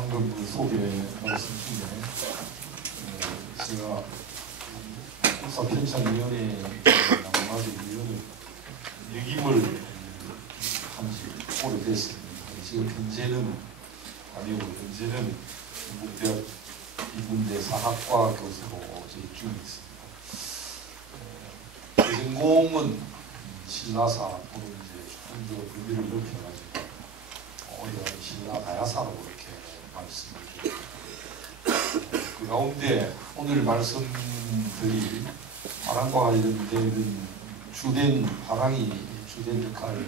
방금 그 소개 말씀 중에 제가 국사편찬위원회 남아주위원회 역임을 한지 오래됐습니다. 지금 현재는 아니고 현재는 전북대학 이분대 사학과 교수로 재직 중에 있습니다. 제 전공은 신라사 또는 이제 조금 더 범위를 넓혀가지고 오히려 신라 가야사로 이렇게 말씀드립니다. 그 가운데 오늘 말씀드릴 화랑과 관련된 주된 화랑이 주된 역할을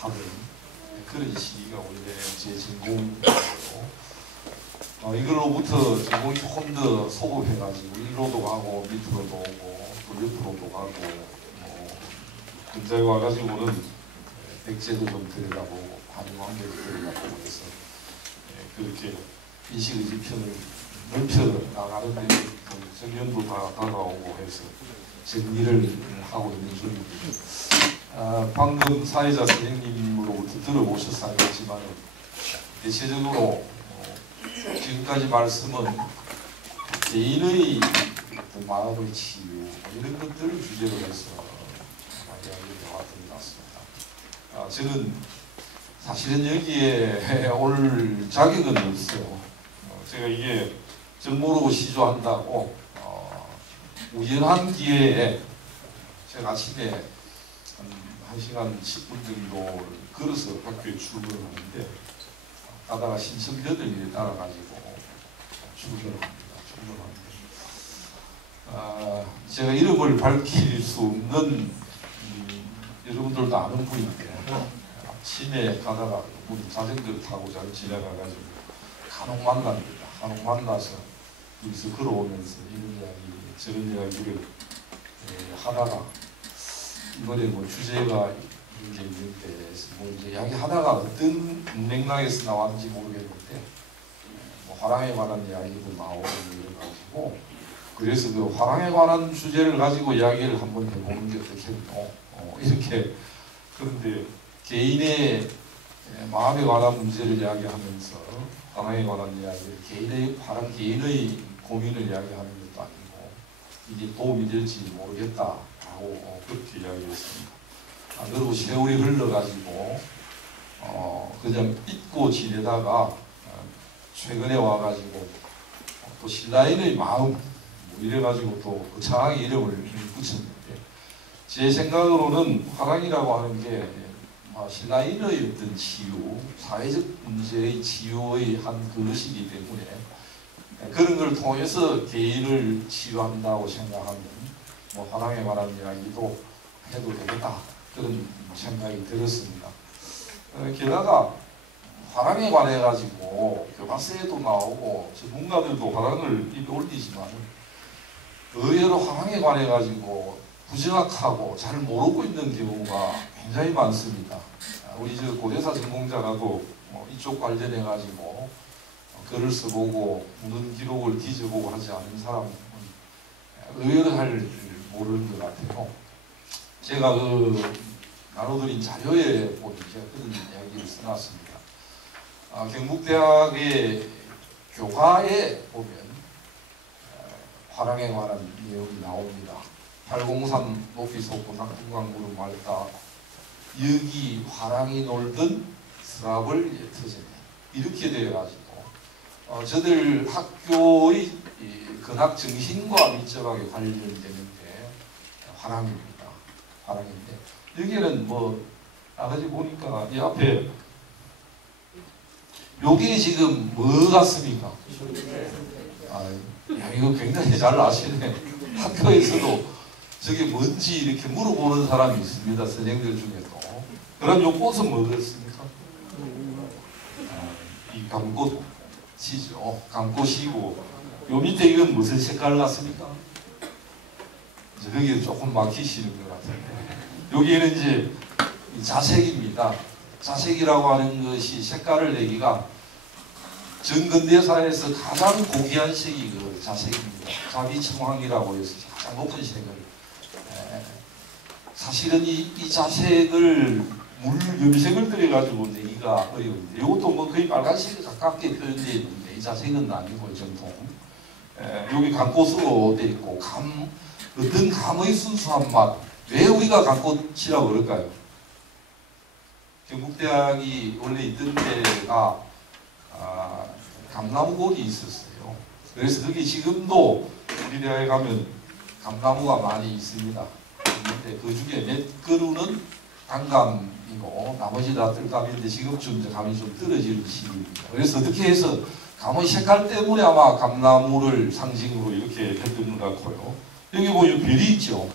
하는 그런 시기가 원래 제 전공이고 이걸로부터 전공이 조금 더 소급해가지고 일로도 가고 밑으로도 오고 또 옆으로도 가고 근자에 와가지고는 백제도 좀 들여다보고 한유왕대도 들여다보고 해서 그렇게 인식의지편을 넓혀 나가는 데 정년도 다 다가오고 해서 정리를 하고 있는 중입니다. 방금 사회자 선생님으로부터 들어보셔서 알겠지만 대체적으로 지금까지 말씀은 개인의 마음의 치유 이런 것들을 주제로 해서 이야기를 해왔던 것 같습니다. 저는 사실은 여기에 올 자격은 없어요. 제가 이게 정모르고 시조한다고 우연한 기회에 제가 아침에 한 1시간 10분 정도 걸어서 학교에 출근을 하는데 가다가 신천벼들이 따라가지고 출근을 합니다. 제가 이름을 밝힐 수 없는 여러분들도 아는 분인데 아침에 가다가 분이 자전거를 타고 잘 지나가가지고 간혹 만납니다. 간혹 만나서 여기서 걸어오면서 이런 이야기 저런 이야기를 하다가 이번에 뭐 주제가 이런 게 있는데 뭐 이제 이야기하다가 어떤 맥락에서 나왔는지 모르겠는데 뭐 화랑에 관한 이야기도 나오고 이래가지고 그래서 그 화랑에 관한 주제를 가지고 이야기를 한번 해보는 게 어떻겠노 이렇게. 그런데 개인의 마음에 관한 문제를 이야기하면서 화랑에 관한 이야기를 화랑 개인의 고민을 이야기하는 것도 아니고 이게 도움이 될지 모르겠다라고 그렇게 이야기했습니다. 그리고 세월이 흘러가지고 그냥 잊고 지내다가 최근에 와가지고 또 신라인의 마음 뭐 이래가지고 또 거창하게 이름을 붙였는데 제 생각으로는 화랑이라고 하는 게 신라인의 어떤 치유, 사회적 문제의 치유의 한 그것이기 때문에 그런 걸 통해서 개인을 치유한다고 생각하면 뭐 화랑에 관한 이야기도 해도 되겠다 그런 생각이 들었습니다. 게다가 화랑에 관해 가지고 교과서에도 나오고 전문가들도 화랑을 입에 올리지만 의외로 화랑에 관해 가지고 부정확하고 잘 모르고 있는 경우가 굉장히 많습니다. 우리 저 고대사 전공자라도 뭐 이쪽 관련해 가지고 글을 써보고 묻은 기록을 뒤져보고 하지 않은 사람은 의외로 잘 모르는 것 같아요. 제가 나눠드린 자료에 보니 제가 그런 이야기를 써놨습니다. 경북대학의 교과에 보면 화랑에 관한 내용이 나옵니다. 803 높이 솟고 낙동강물을 맑다 여기 화랑이 놀던 서랍을 터지네 이렇게 되어가지고 저들 학교의 근학 정신과 밀접하게 관련되는데 화랑입니다. 화랑인데 여기는 뭐 나가지 보니까 이 앞에 여기 지금 뭐 같습니까? 야, 이거 굉장히 잘 아시네. 학교에서도 저게 뭔지 이렇게 물어보는 사람이 있습니다. 선생님들 중에도. 그럼 요 꽃은 뭐겠습니까? 이 감꽃이죠. 감꽃이고 요 밑에 이건 무슨 색깔 같습니까? 거기에 조금 막히시는 것 같은데 여기에는 이제 자색입니다. 자색이라고 하는 것이 색깔을 내기가 전근대사에서 가장 고귀한 색이 그 자색입니다. 자비청황이라고 해서 가장 높은 색을 사실은 이 자색을 물 염색을 들여가지고 내기가 어려운데 이것도 뭐 거의 빨간색에 가깝게 표현되어 있는데 이 자색은 아니고 정통. 여기 감꽃으로 되어 있고 어떤 감의 순수한 맛. 왜 우리가 감꽃이라고 그럴까요? 경북대학이 원래 있던 데가 감나무골이 있었어요. 그래서 거기 지금도 우리 대학에 가면 감나무가 많이 있습니다. 그런데 그 중에 몇 그루는 단감이고 나머지 다 뜰감인데 지금쯤 이제 감이 좀 떨어지는 시기입니다. 그래서 어떻게 해서 감의 색깔 때문에 아마 감나무를 상징으로 이렇게 했던 것 같고요. 여기 보면 별이 있죠.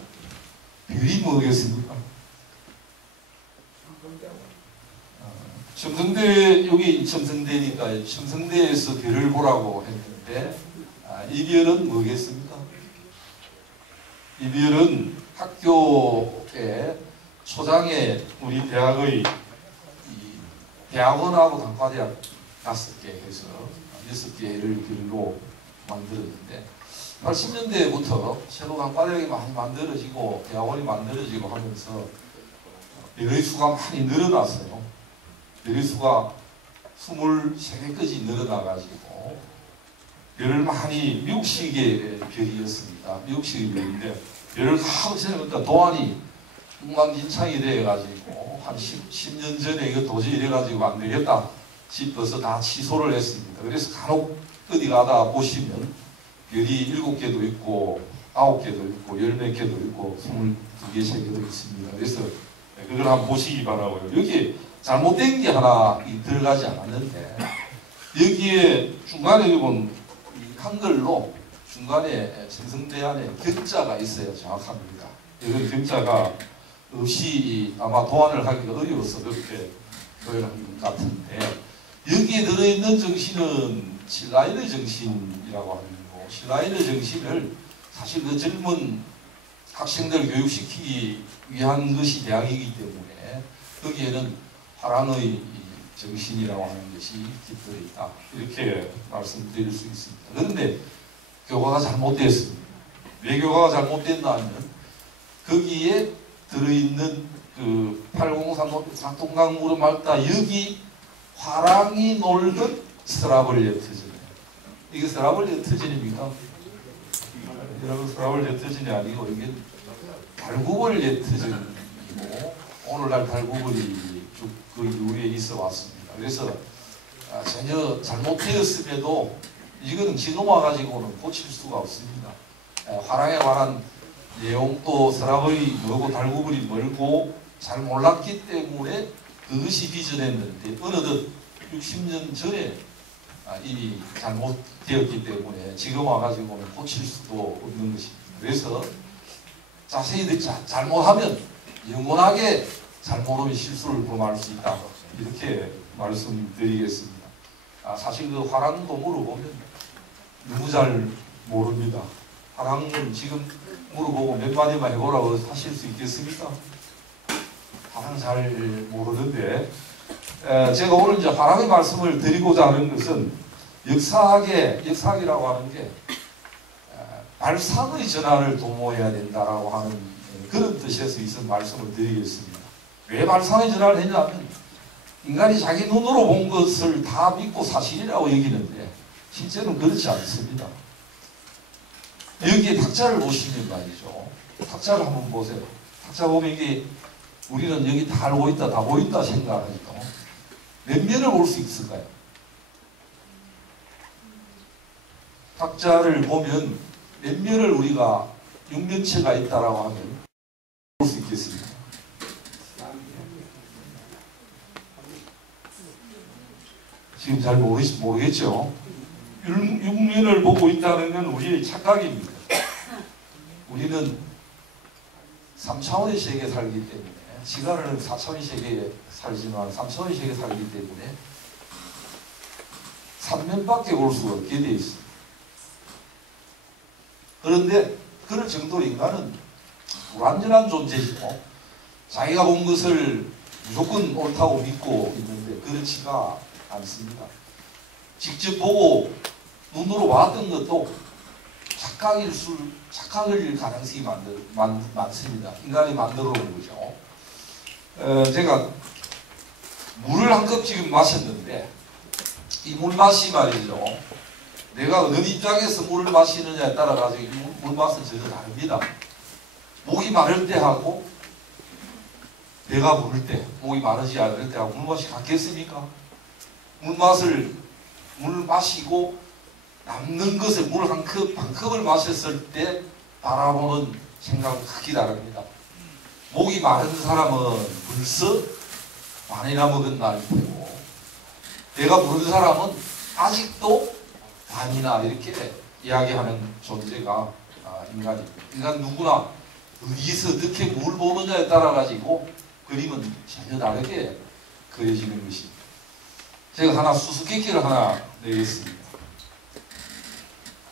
별이 뭐겠습니까? 첨성대, 여기 첨성대니까 첨성대에서 별을 보라고 했는데 이 별은 뭐겠습니까? 이 별은 학교에 초장에 우리 대학의 대학원하고 단과대학 5개 해서 6개를 별로 만들었는데 80년대부터 새로 단과대학이 많이 만들어지고 대학원이 만들어지고 하면서 별의 수가 많이 늘어났어요. 별의 수가 23개까지 늘어나가지고 별을 많이 미국식의 별이었습니다. 미국식의 별인데 별을 다 세우니까 도안이 엉망진창이 돼가지고 한 10년 전에 이거 도저히 이래가지고 안 되겠다 싶어서 다 취소를 했습니다. 그래서 간혹 어디 가다 보시면 별이 7개도 있고 9개도 있고 10몇 개도 있고 22개, 3개도 있습니다. 그래서 그걸 한번 보시기 바라고요. 여기 잘못된 게 하나 들어가지 않았는데 여기에 중간에 보면 한글로 중간에 첨성대 안에 경자가 있어야 정확합니다. 이건 경자가 없이 아마 도안을 하기가 어려워서 그렇게 표현한 것 같은데 여기에 들어있는 정신은 신라인의 정신이라고 하는 거고 신라인의 정신을 사실 그 젊은 학생들 교육시키기 위한 것이 대학이기 때문에 거기에는 화랑의 정신이라고 하는 것이 깃들어 있다. 이렇게 말씀드릴 수 있습니다. 그런데 교과가 잘못됐습니다. 왜 교과가 잘못됐나면 거기에 들어있는 그 803 동강물을 맑다 여기 화랑이 놀던 스라블리아 터전이에요. 이게 스라블리아 터전입니까? 여러분 스라블리아 터전이 아니고 이게 달구벌리아 터전이고 오늘날 달구벌이 쭉 그 이후에 있어 왔습니다. 그래서 전혀 잘못되었음에도 이거는 지금 와가지고는 고칠 수가 없습니다. 화랑에 관한 내용도 스라블이 뭐고 달구벌이 멀고 잘 몰랐기 때문에 그것이 비전했는데 어느덧 60년 전에 이미 잘못되었기 때문에 지금 와가지고는 고칠 수도 없는 것입니다. 그래서 자세히 듣자. 잘못하면 영원하게 잘못하면 실수를 범할 수 있다. 이렇게 말씀드리겠습니다. 사실 그 화랑도 물어보면 너무 잘 모릅니다. 화랑은 지금 물어보고 몇 마디만 해보라고 하실 수 있겠습니까? 화랑 잘 모르는데 제가 오늘 이제 화랑의 말씀을 드리고자 하는 것은 역사학이라고 하는 게 발상의 전환을 도모해야 된다라고 하는 그런 뜻에서 이 말씀을 드리겠습니다. 왜 발상의 전환을 했냐면 인간이 자기 눈으로 본 것을 다 믿고 사실이라고 여기는데 실제는 그렇지 않습니다. 여기에 탁자를 보시면 말이죠. 탁자를 한번 보세요. 탁자 보면 이게 우리는 여기 다 알고 있다, 다 보인다 생각하니까 몇 면을 볼 수 있을까요? 탁자를 보면 몇 면을 우리가 육면체가 있다라고 하면 볼 수 있겠습니다. 지금 잘 모르겠죠? 육면을 보고 있다는 건 우리의 착각입니다. 우리는 3차원의 세계에 살기 때문에 시간은 4차원의 세계에 살지만 3차원의 세계에 살기 때문에 3면밖에 볼 수가 없게 되어 있습니다. 그런데 그럴 정도로 인간은 불완전한 존재이고 자기가 본 것을 무조건 옳다고 믿고 있는데 그렇지가 않습니다. 직접 보고 눈으로 봤던 것도 착각일 가능성이 많습니다. 인간이 만들어 놓은 거죠. 제가 물을 한 컵 지금 마셨는데 이 물 맛이 말이죠. 내가 어느 입장에서 물을 마시느냐에 따라 가지고 물 맛은 전혀 다릅니다. 목이 마를 때 하고 배가 부를 때, 목이 마르지 않을 때 하고 물 맛이 같겠습니까? 물 마시고 남는 것을 물 한 컵, 반 컵을 마셨을 때 바라보는 생각은 크게 다릅니다. 목이 마른 사람은 벌써 반이나 먹은 날일 테고, 배가 부른 사람은 아직도 반이나 이렇게 이야기하는 존재가 인간입니다. 인간 누구나 어디서 어떻게 뭘 보느냐에 따라 가지고 그림은 전혀 다르게 그려지는 것입니다. 제가 하나 수수께끼를 하나 내겠습니다.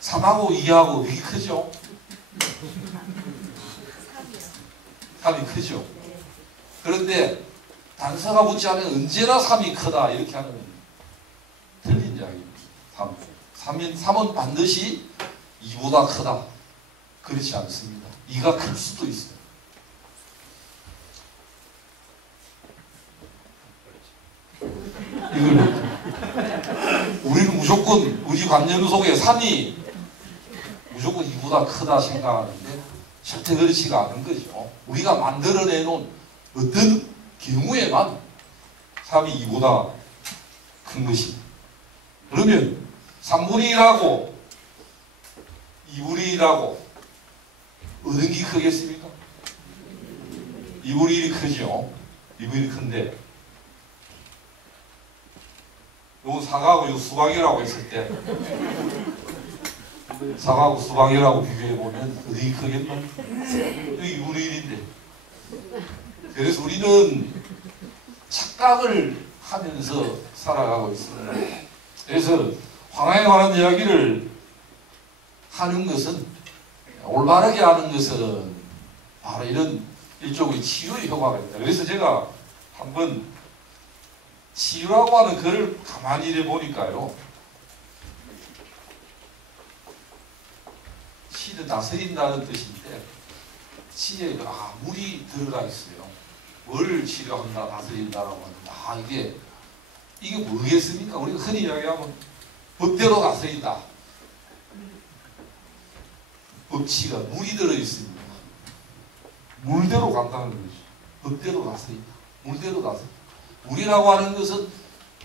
3하고 2하고 되게 크죠? 3이 크죠? 그런데 단서가 붙지 않으면 언제나 3이 크다 이렇게 하는 틀린 이야기입니다. 3은 반드시 2보다 크다. 그렇지 않습니다. 2가 클 수도 있어요. 우리는 무조건 우리 관념 속에 3이 무조건 2보다 크다 생각하는데 절대 그렇지가 않은 거죠. 우리가 만들어내놓은 어떤 경우에만 3이 2보다 큰 것입니다. 그러면 3분의 1하고 2분의 1하고 어느 게 크겠습니까? 2분의 1이 크죠. 2분의 1이 큰데 요거 사과하고 요 수박이라고 했을 때 사과하고 수박이라고 비교해보면 어디 크겠노? 여기 2분의 1인데. 그래서 우리는 착각을 하면서 살아가고 있습니다. 그래서 화랑에 관한 이야기를 하는 것은, 올바르게 하는 것은 바로 이런 일종의 치유의 효과가 있다. 그래서 제가 한번 치유라고 하는 글을 가만히 이래 보니까요, 치를 다스린다는 뜻인데 치에 물이 들어가 있어요. 뭘 치료한다, 다스린다라고 하는데 이게 뭐겠습니까? 우리가 흔히 이야기하면 법대로 다스린다. 법치가 물이 들어있습니다. 물대로 간다는 거죠. 법대로 다스린다. 물대로 다스린다. 물이라고 하는 것은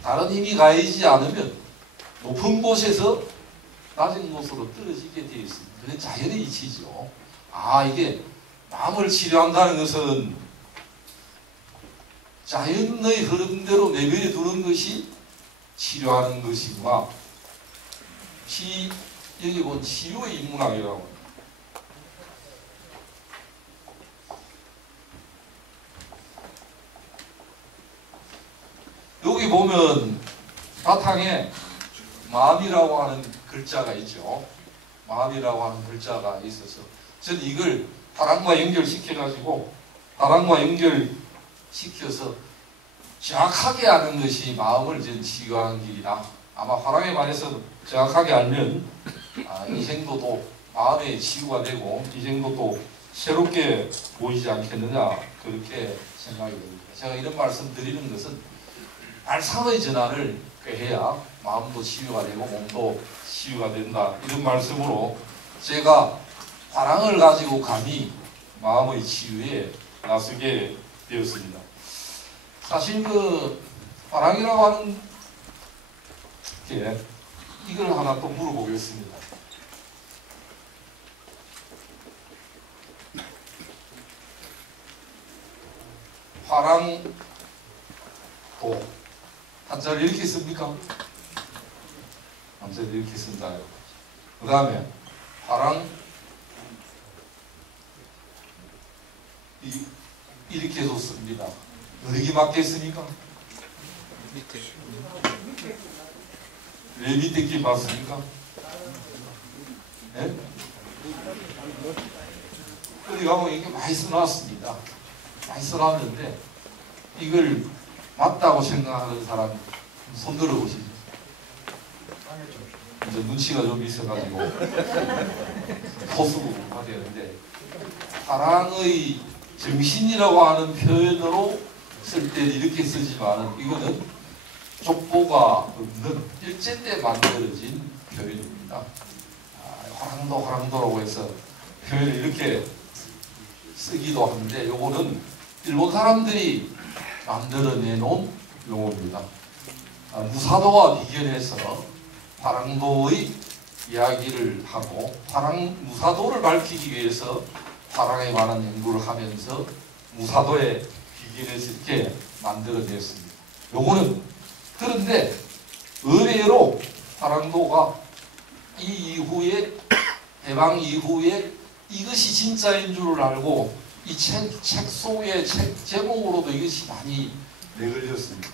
다른 힘이 가해지지 않으면 높은 곳에서 낮은 곳으로 떨어지게 되어 있습니다. 그게 자연의 이치죠. 이게 마음을 치료한다는 것은 자연의 흐름대로 내버려 두는 것이 치료하는 것이구나. 여기 본 치유의 인문학이라고 합니다. 여기 보면 바탕에 마음이라고 하는 글자가 있죠. 마음이라고 하는 글자가 있어서 저는 이걸 화랑과 연결시켜가지고 화랑과 연결시켜서 정확하게 아는 것이 마음을 치유하는 길이다. 아마 화랑에 관해서 정확하게 알면 인생도 또 마음의 치유가 되고 인생도 또 새롭게 보이지 않겠느냐, 그렇게 생각이 됩니다. 제가 이런 말씀 드리는 것은 발상의 전환을 해야 마음도 치유가 되고 몸도 치유가 된다, 이런 말씀으로 제가 화랑을 가지고 감히 마음의 치유에 나서게 되었습니다. 사실 화랑이라고 하는 게 이걸 하나 또 물어보겠습니다. 화랑도 한자를 이렇게 씁니까? 한자를 이렇게 쓴다요. 그 다음에 화랑 이렇게도 씁니다. 어디에 맞겠습니까? 밑에. 왜 밑에 게 맞습니까? 네? 어디 가면 이게 많이 써놨습니다. 많이 써놨는데 이걸 맞다고 생각하는 사람 손 들어보시죠. 이제 눈치가 좀 있어가지고 포수가 되는데, 화랑의 정신이라고 하는 표현으로 쓸 때 이렇게 쓰지만 이거는 족보가 없는 일제 때 만들어진 표현입니다. 화랑도라고 해서 표현을 이렇게 쓰기도 하는데 요거는 일본 사람들이 만들어내놓은 용어입니다. 무사도와 비견해서 화랑도의 이야기를 하고 무사도를 밝히기 위해서 화랑에 관한 연구를 하면서 무사도에 비견해서 이렇게 만들어냈습니다. 요거는 그런데 의외로 화랑도가 이 이후에 해방 이후에 이것이 진짜인 줄 알고 이 책 속의 책 제목으로도 이것이 많이 내걸렸습니다.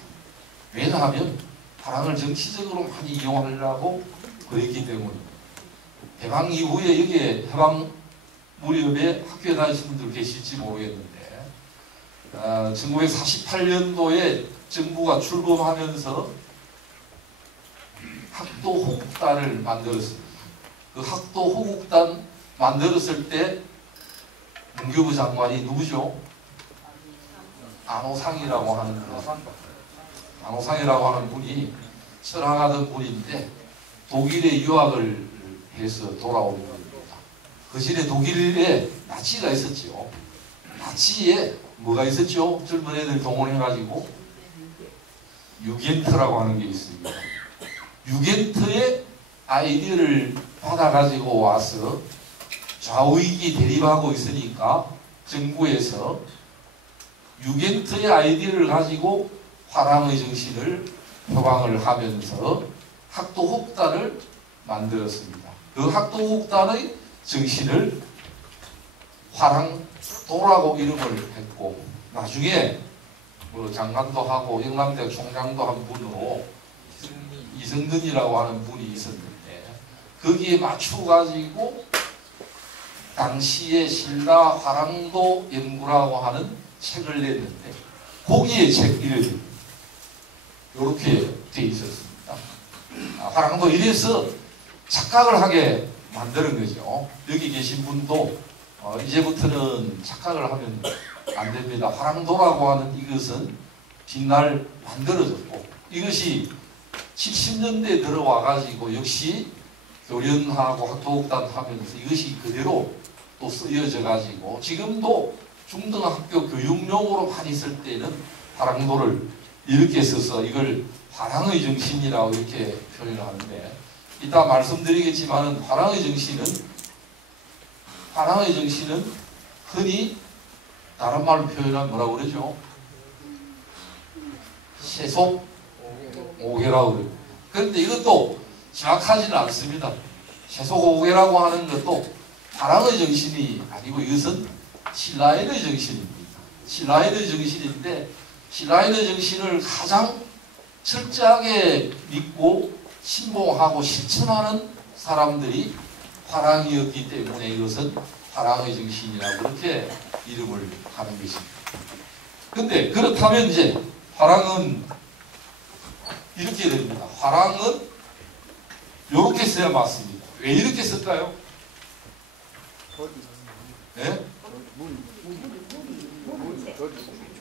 왜냐하면 화랑을 정치적으로 많이 이용하려고 그랬기 때문입니다. 해방 이후에 여기에 해방 무렵에 학교에 다니신 분들 계실지 모르겠는데 1948년도에 정부가 출범하면서 학도 호국단을 만들었습니다. 그 학도 호국단 만들었을 때 문교부 장관이 누구죠? 안호상이라고 하는 분이 철학하던 분인데 독일에 유학을 해서 돌아온 분입니다. 그 전에 독일에 나치가 있었죠. 나치에 뭐가 있었죠? 젊은 애들 동원해가지고 유겐트라고 하는 게 있습니다. 유겐트의 아이디어를 받아가지고 와서 좌우익이 대립하고 있으니까 정부에서 유겐트의 아이디어를 가지고 화랑의 정신을 표방을 하면서 학도호국단을 만들었습니다. 그 학도호국단의 정신을 화랑도라고 이름을 했고 나중에 뭐 장관도 하고 영남대학 총장도 한 분으로 이성근이라고 하는 분이 있었는데 거기에 맞춰가지고 당시에 신라 화랑도 연구라고 하는 책을 냈는데 거기에 책 이름이 이렇게 돼 있었습니다. 화랑도 이래서 착각을 하게 만드는 거죠. 여기 계신 분도 이제부터는 착각을 하면 안 됩니다. 화랑도라고 하는 이것은 뒷날 만들어졌고 이것이 70년대에 들어와 가지고 역시 교련하고 학도국단 하면서 이것이 그대로 또 쓰여져 가지고 지금도 중등학교 교육용으로 많이 쓸 때는 화랑도를 이렇게 써서 이걸 화랑의 정신이라고 이렇게 표현을 하는데 이따 말씀드리겠지만은 화랑의 정신은 흔히 다른 말로 표현하면 뭐라고 그러죠? 세속 오개라고 그래요. 그런데 이것도 정확하지는 않습니다. 세속 오개라고 하는 것도 화랑의 정신이 아니고 이것은 신라인의 정신입니다. 신라인의 정신인데 신라인의 정신을 가장 철저하게 믿고 신봉하고 실천하는 사람들이 화랑이었기 때문에 이것은 화랑의 정신이라고 그렇게 이름을 하는 것입니다. 근데 그렇다면 이제 화랑은 이렇게 됩니다. 화랑은 이렇게 써야 맞습니다. 왜 이렇게 쓸까요? 네?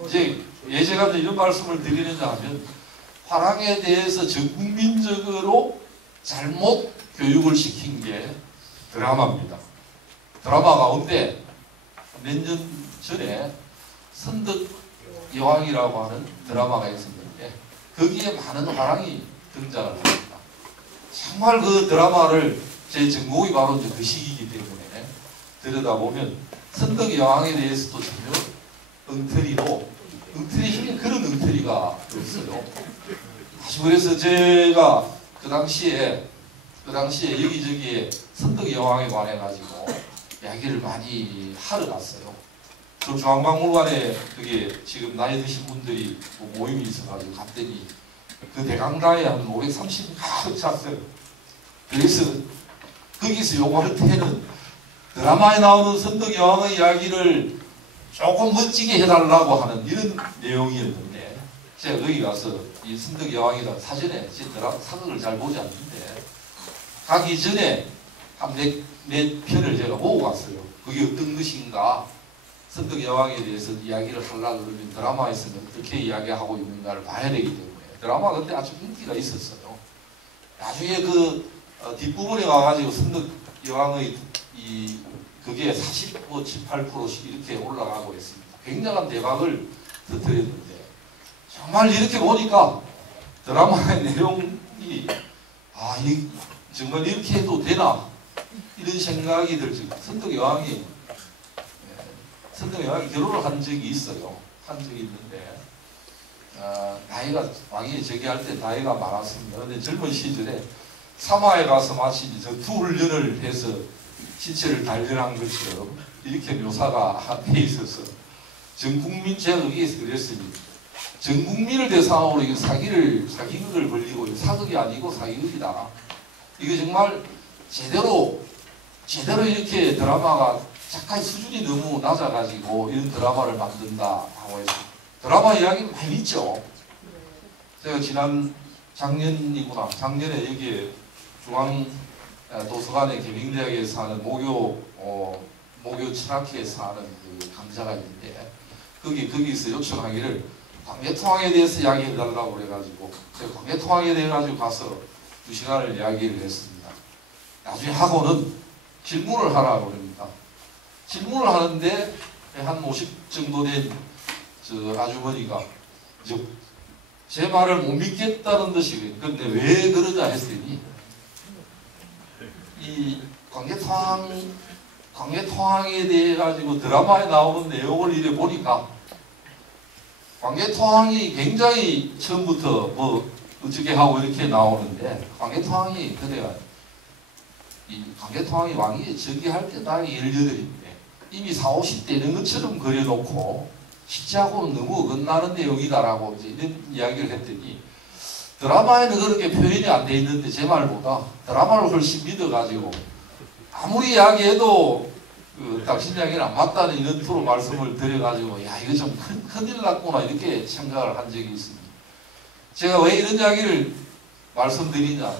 이제 왜 제가 이런 말씀을 드리느냐 하면 화랑에 대해서 전 국민적으로 잘못 교육을 시킨 게 드라마입니다. 드라마 가운데 몇 년 전에 선덕 여왕이라고 하는 드라마가 있었는데 거기에 많은 화랑이 등장을 합니다. 정말 그 드라마를 제 전공이 바로 이제 그 시기이기 때문에 들여다보면 선덕 여왕에 대해서도 전혀 엉터리 중에 그런 엉터리가 없어요. 그래서 제가 그 당시에 여기저기에 선덕 여왕에 관해 가지고 이야기를 많이 하러 갔어요. 저 중앙박물관에 그게 지금 나이 드신 분들이 모임이 있어가지고 갔더니 그 대강당에 한 530명 가득 찼어요. 그래서 거기서 요구할 때는 드라마에 나오는 선덕 여왕의 이야기를 조금 멋지게 해달라고 하는 이런 내용이었는데 제가 거기 가서 이 선덕 여왕이라 사전에 사극을 잘 보지 않는데 가기 전에 한 몇 편을 제가 보고 갔어요. 그게 어떤 것인가 선덕 여왕에 대해서 이야기를 하려고 그러면 드라마에서는 어떻게 이야기하고 있는가를 봐야 되기 때문에 드라마가 그때 아주 인기가 있었어요. 나중에 그 뒷부분에 와가지고 선덕 여왕의 그게 40%, 18%씩 이렇게 올라가고 있습니다. 굉장한 대박을 터뜨렸는데 정말 이렇게 보니까 드라마의 내용이 정말 이렇게 해도 되나 이런 생각이 들죠. 선덕 여왕이 결혼을 한 적이 있어요. 한 적이 있는데 나이가 왕이 저기 할 때 나이가 많았습니다. 그런데 젊은 시절에 사마에 가서 마치 전투훈련을 해서 신체를 단련한 것처럼 이렇게 묘사가 돼 있어서 전국민 제가 여기에서 그랬습니다. 전국민을 대상으로 이거 사기극을 벌리고 사극이 아니고 사기극이다. 이거 정말 제대로 이렇게 드라마가 작가의 수준이 너무 낮아가지고 이런 드라마를 만든다라고 해서 드라마 이야기는 많이 있죠. 제가 작년에 여기에 중앙도서관의 계명대학에서 하는 모교 철학회에서 하는 그 강좌가 있는데 거기서 요청하기를 광해통학에 대해서 이야기해달라고 그래가지고 제가 광해통학에 대해 가지고 가서 2시간을 이야기를 했습니다. 나중에 하고는 질문을 하라고 그럽니다. 질문을 하는데 한 50 정도 된 아주머니가 제 말을 못 믿겠다는 듯이 그런데 왜 그러냐 했더니 이 광해토항에 대해 가지고 드라마에 나오는 내용을 이래 보니까 광해토항이 굉장히 처음부터 뭐 어떻게 하고 이렇게 나오는데 광해토항이 그래가 이 광해토항이 왕이 즉위할 때 나이 18인데 이미 40, 50대 되는 것처럼 그려놓고 실제하고는 너무 어긋나는 내용이다라고 이제 이런 이야기를 했더니 드라마에는 그렇게 표현이 안 돼 있는데 제 말보다 드라마를 훨씬 믿어가지고 아무리 이야기해도 당신 이야기는 안 맞다는 이런 투로 말씀을 드려가지고 야 이거 좀 큰일 났구나 이렇게 생각을 한 적이 있습니다. 제가 왜 이런 이야기를 말씀드리냐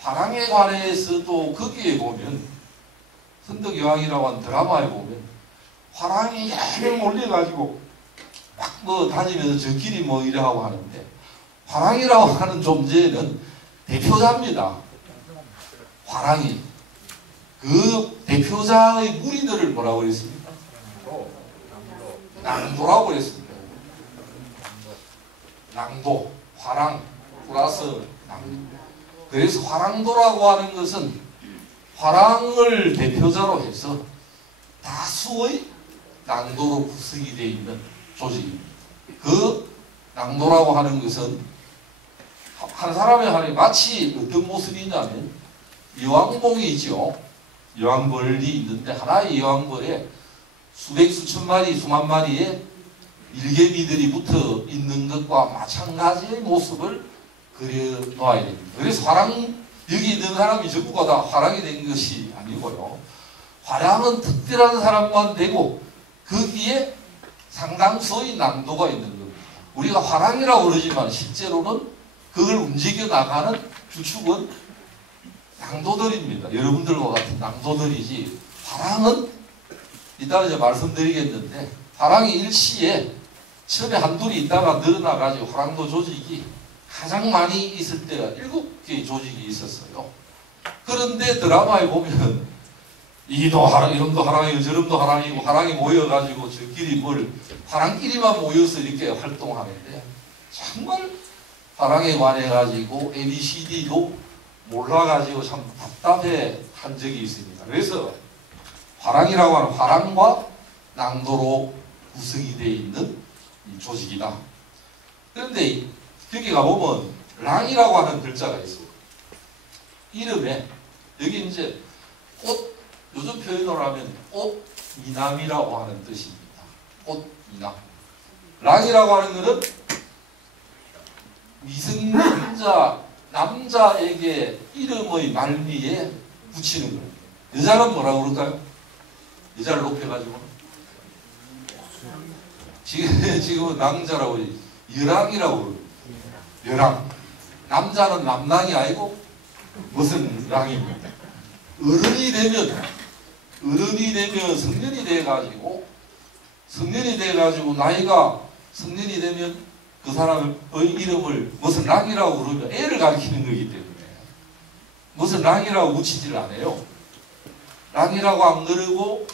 화랑에 관해서도 거기에 보면 선덕여왕이라고 하는 드라마에 보면 화랑이 얄을 몰려가지고 막 뭐 다니면서 저끼리 뭐 이래 하고 하는데 화랑이라고 하는 존재는 대표자입니다. 화랑이 그 대표자의 무리들을 뭐라고 그랬습니까? 낭도라고 그랬습니다. 낭도, 화랑 플러스 낭도. 그래서 화랑도라고 하는 것은 화랑을 대표자로 해서 다수의 낭도로 구성이 되어 있는 조직입니다. 그 낭도라고 하는 것은 한 사람의 하는 마치 어떤 모습이냐면 여왕봉이 있죠. 여왕벌이 있는데 하나의 여왕벌에 수백 수천 마리 수만 마리의 일개미들이 붙어 있는 것과 마찬가지의 모습을 그려놓아야 됩니다. 그래서 화랑 여기 있는 사람이 전부가 다 화랑이 된 것이 아니고요. 화랑은 특별한 사람만 되고 거기에 상당수의 낭도가 있는 겁니다. 우리가 화랑이라고 그러지만 실제로는 그걸 움직여 나가는 주축은 낭도들입니다. 여러분들과 같은 낭도들이지 화랑은 이따가 이제 말씀드리겠는데 화랑이 일시에 처음에 한둘이 있다가 늘어나가지고 화랑도 조직이 가장 많이 있을 때가 7개의 조직이 있었어요. 그런데 드라마에 보면 이도 하랑, 이름도 하랑이고 저름도 하랑이고 하랑이 모여가지고 저끼리 하랑끼리만 모여서 이렇게 활동하는데 정말 하랑에 관해가지고 ABCD도 몰라가지고 참 답답해 한 적이 있습니다. 그래서 화랑이라고 하는 화랑과 낭도로 구성이 되어 있는 이 조직이다. 그런데 여기 가보면 랑이라고 하는 글자가 있어요. 이름에 여기 이제 꽃, 요즘 표현으로 하면 꽃미남이라고 하는 뜻입니다. 꽃미남. 랑이라고 하는 것은 미성년자 남자에게 이름의 말미에 붙이는 거예요. 여자는 뭐라고 그럴까요? 여자를 높여가지고 지금은 낭자라고 여랑이라고 그래요. 여랑. 남자는 남랑이 아니고 무슨 랑입니다. 어른이 되면 성년이 돼가지고 성년이 돼가지고 나이가 성년이 되면 그 사람의 이름을 무슨 락이라고 그러면 애를 가리키는 거기 때문에 무슨 락이라고 붙이지를 않아요. 락이라고 안 그러고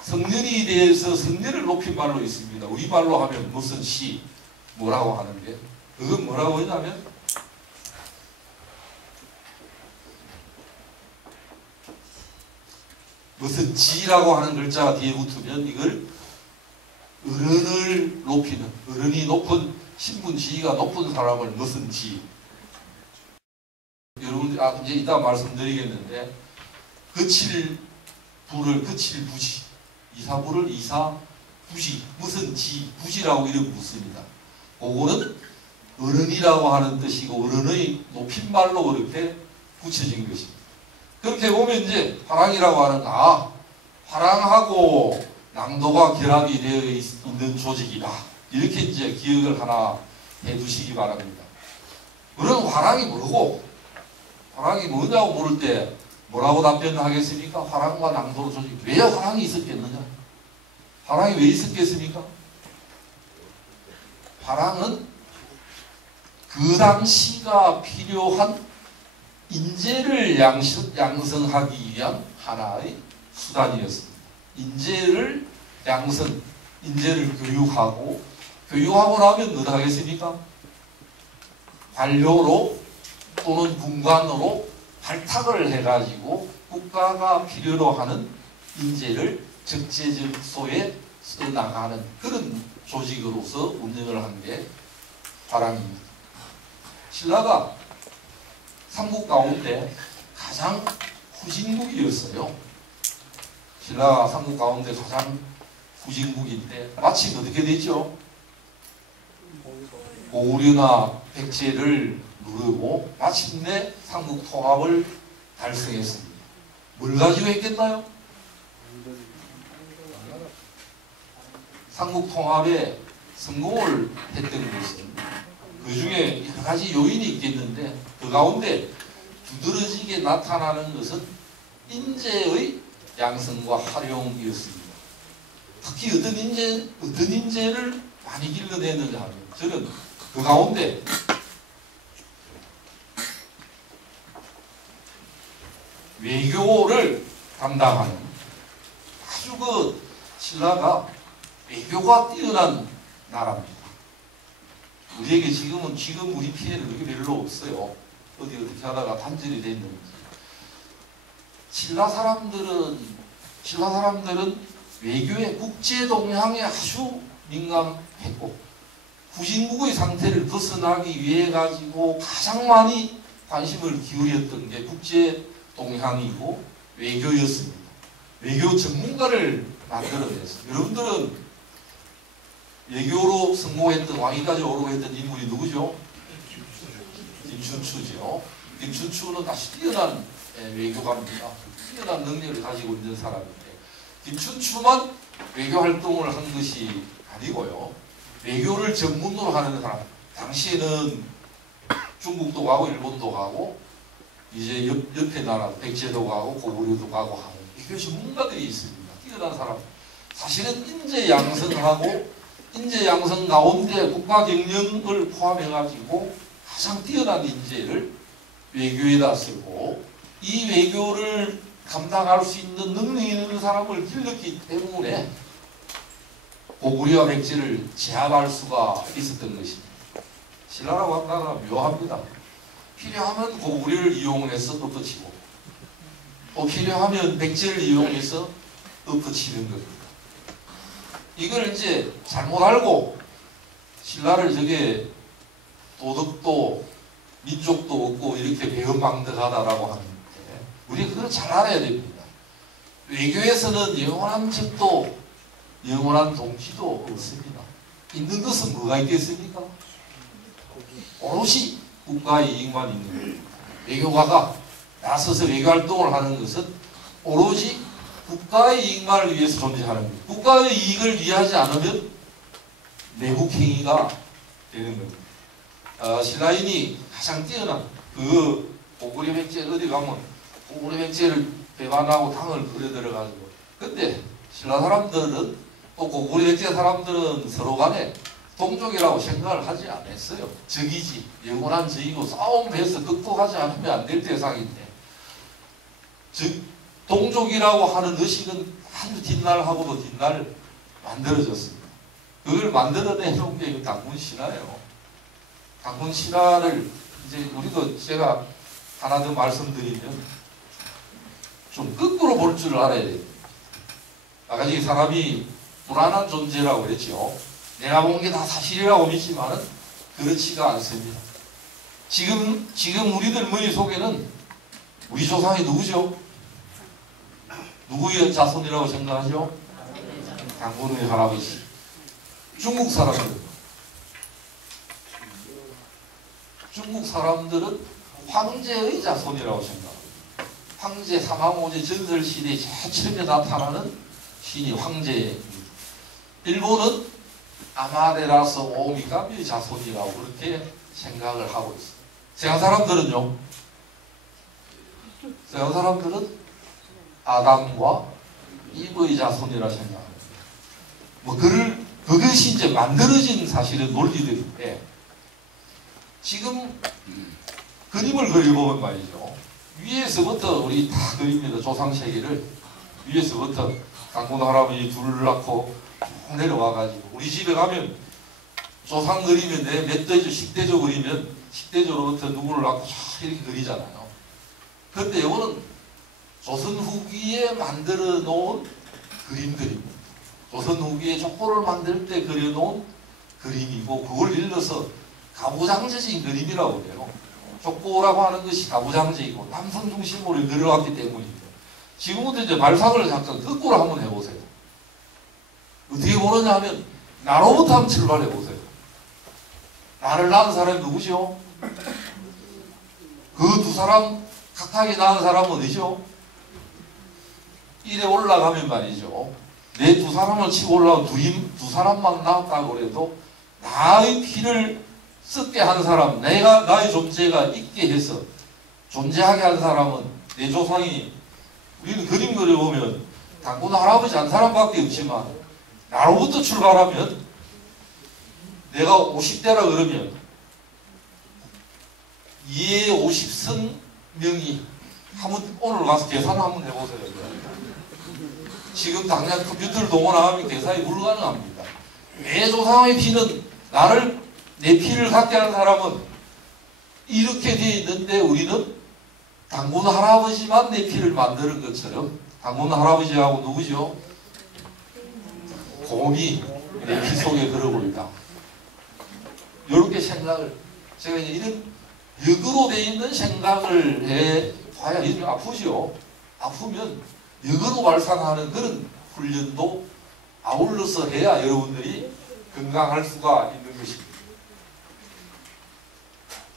성년이 대해서 성년을 높인 말로 있습니다. 우리말로 하면 무슨 시 뭐라고 하는데 그건 뭐라고 하냐면 무슨 지라고 하는 글자가 뒤에 붙으면 이걸 어른을 높이는 어른이 높은 신분 지위가 높은 사람을 무슨 지 여러분 이제 이따 말씀드리겠는데 거칠 부를 거칠 부지 이사부를 이사 부지 무슨 지 부지라고 이름 붙습니다. 그거는 어른이라고 하는 뜻이고 어른의 높임말로 그렇게 붙여진 것입니다. 그렇게 보면 이제 화랑이라고 하는 화랑하고 낭도가 결합이 되어 있는 조직이다. 이렇게 이제 기억을 하나 해두시기 바랍니다. 그럼 화랑이 뭐고? 화랑이 뭐냐고 물을 때 뭐라고 답변하겠습니까? 화랑과 낭도 조직. 왜 화랑이 있었겠느냐? 화랑이 왜 있었겠습니까? 화랑은 그 당시가 필요한 인재를 양성하기 위한 하나의 수단이었습니다. 인재를 인재를 교육하고 나면 뭐 하겠습니까? 관료로 또는 군관으로 발탁을 해가지고 국가가 필요로 하는 인재를 적재적소에 써나가는 그런 조직으로서 운영을 한 게 화랑입니다. 신라가 삼국 가운데 가장 후진국이었어요. 신라가 삼국 가운데 가장 후진국인데 마침 어떻게 되죠? 고구려나 백제를 누르고 마침내 삼국 통합을 달성했습니다. 뭘 가지고 했겠나요? 삼국 통합에 성공을 했던 것은 그 중에 여러 가지 요인이 있겠는데 그 가운데 두드러지게 나타나는 것은 인재의 양성과 활용이었습니다. 특히 어떤 인재를 많이 길러내느냐 하면 저는 그 가운데 외교를 담당하는 아주 그 신라가 외교가 뛰어난 나라입니다. 우리에게 지금 우리 피해는 그게 별로 없어요. 어떻게 하다가 단절이 됐는지. 신라 사람들은 외교의 국제 동향에 아주 민감했고 후진국의 상태를 벗어나기 위해 가지고 가장 많이 관심을 기울였던 게 국제 동향이고 외교였습니다. 외교 전문가를 만들어냈어요. 여러분들은 외교로 성공했던 왕위까지 오르고 했던 인물이 누구죠? 김춘추죠. 김춘추는 아주 뛰어난 외교관입니다. 뛰어난 능력을 가지고 있는 사람인데 김춘추만 외교 활동을 한 것이 아니고요. 외교를 전문으로 하는 사람. 당시에는 중국도 가고 일본도 가고 이제 옆에 나라 백제도 가고 고구려도 가고 하는 외교 전문가들이 있습니다. 뛰어난 사람. 사실은 인재 양성하고 인재 양성 가운데 국가 경영을 포함해가지고 가장 뛰어난 인재를 외교에다 쓰고 이 외교를 감당할 수 있는 능력이 있는 사람을 길렀기 때문에 고구려와 백제를 제압할 수가 있었던 것입니다. 신라라고 한다가 묘합니다. 필요하면 고구려를 이용해서 엎어치고 또 필요하면 백제를 이용해서 엎어치는 겁니다. 이걸 이제 잘못 알고 신라를 저게 도덕도 민족도 없고 이렇게 배은망덕하다라고 하는데 우리가 그걸 잘 알아야 됩니다. 외교에서는 영원한 적도 영원한 동지도 없습니다. 있는 것은 뭐가 있겠습니까? 오롯이 국가의 이익만 있는 겁니다. 외교가가 나서서 외교활동을 하는 것은 오로지 국가의 이익만을 위해서 존재하는 겁니다. 국가의 이익을 위하지 않으면 내국행위가 되는 겁니다. 신라인이 가장 뛰어난 그 고구려 백제 어디 가면 고구려 백제를 배반하고 당을 끌어들여가지고 근데 신라 사람들은 또 고구려제 사람들은 서로 간에 동족이라고 생각을 하지 않았어요. 적이지, 영원한 적이고 싸움해서 극복하지 않으면 안 될 대상인데, 즉 동족이라고 하는 의식은 아주 뒷날하고도 뒷날 만들어졌습니다. 그걸 만들어내 놓은 게 당군 신화예요. 당군 신화를 이제 우리도 제가 하나 더 말씀드리면 좀 거꾸로 볼 줄 알아야 돼요. 아까 이 사람이 불안한 존재라고 그랬죠. 내가 본 게 다 사실이라고 믿지만은 그렇지가 않습니다. 지금 우리들 머릿속에는 우리 조상이 누구죠? 누구의 자손이라고 생각하죠? 당군의 할아버지. 중국 사람들은 황제의 자손이라고 생각합니다. 황제 사망오제 전설시대에 제일 처음에 나타나는 신이 황제입니다. 일본은 아마데라스 오미가미의 자손이라고 그렇게 생각을 하고 있어요. 서양 사람들은 아담과 이브의 자손이라 생각합니다. 그것이 이제 만들어진 사실은 논리들인데, 지금 그림을 그려보면 말이죠. 위에서부터 우리 다 그립니다. 조상세계를 위에서부터 당군 할아버지 둘을 낳고 내려와가지고, 우리 집에 가면 조상 그리면 내 멧돼지 식대조 그리면 식대조로부터 누구를 낳고 이렇게 그리잖아요. 그런데 이거는 조선 후기에 만들어 놓은 그림들입니다. 조선 후기에 족보를 만들 때 그려놓은 그림이고, 그걸 일러서 가부장제적인 그림이라고 해요. 족보라고 하는 것이 가부장제이고 남성 중심으로 그려왔기 때문입니다. 지금부터 이제 발상을 잠깐 거꾸로 한번 해보세요. 어떻게 보느냐 하면 나로부터 한번 출발해보세요. 나를 낳은 사람이 누구죠? 그 두 사람 각각이 낳은 사람은 어디죠? 이래 올라가면 말이죠. 내 두 사람을 치고 올라온 두 사람만 낳았다고 해도 나의 피를 썩게 한 사람, 나의 존재가 있게 해서 존재하게 한 사람은 내 조상이, 우리는 그림 그려보면 당군 할아버지 한 사람밖에 없지만 나로부터 출발하면 내가 50대라 그러면 이에 50성명이 한번 오늘 가서 계산 한번 해보세요. 지금 당장 컴퓨터를 동원하면 계산이 불가능합니다. 내 조상의 피는 내 피를 갖게 하는 사람은 이렇게 되어 있는데, 우리는 당군 할아버지만 내 피를 만드는 것처럼 당군 할아버지하고 누구죠? 곰이 내 피 속에 그러고 있다. 이렇게 생각을, 제가 이런 역으로 되어 있는 생각을 해봐야 이게 아프죠. 아프면 역으로 발산하는 그런 훈련도 아울러서 해야 여러분들이 건강할 수가 있는 것입니다.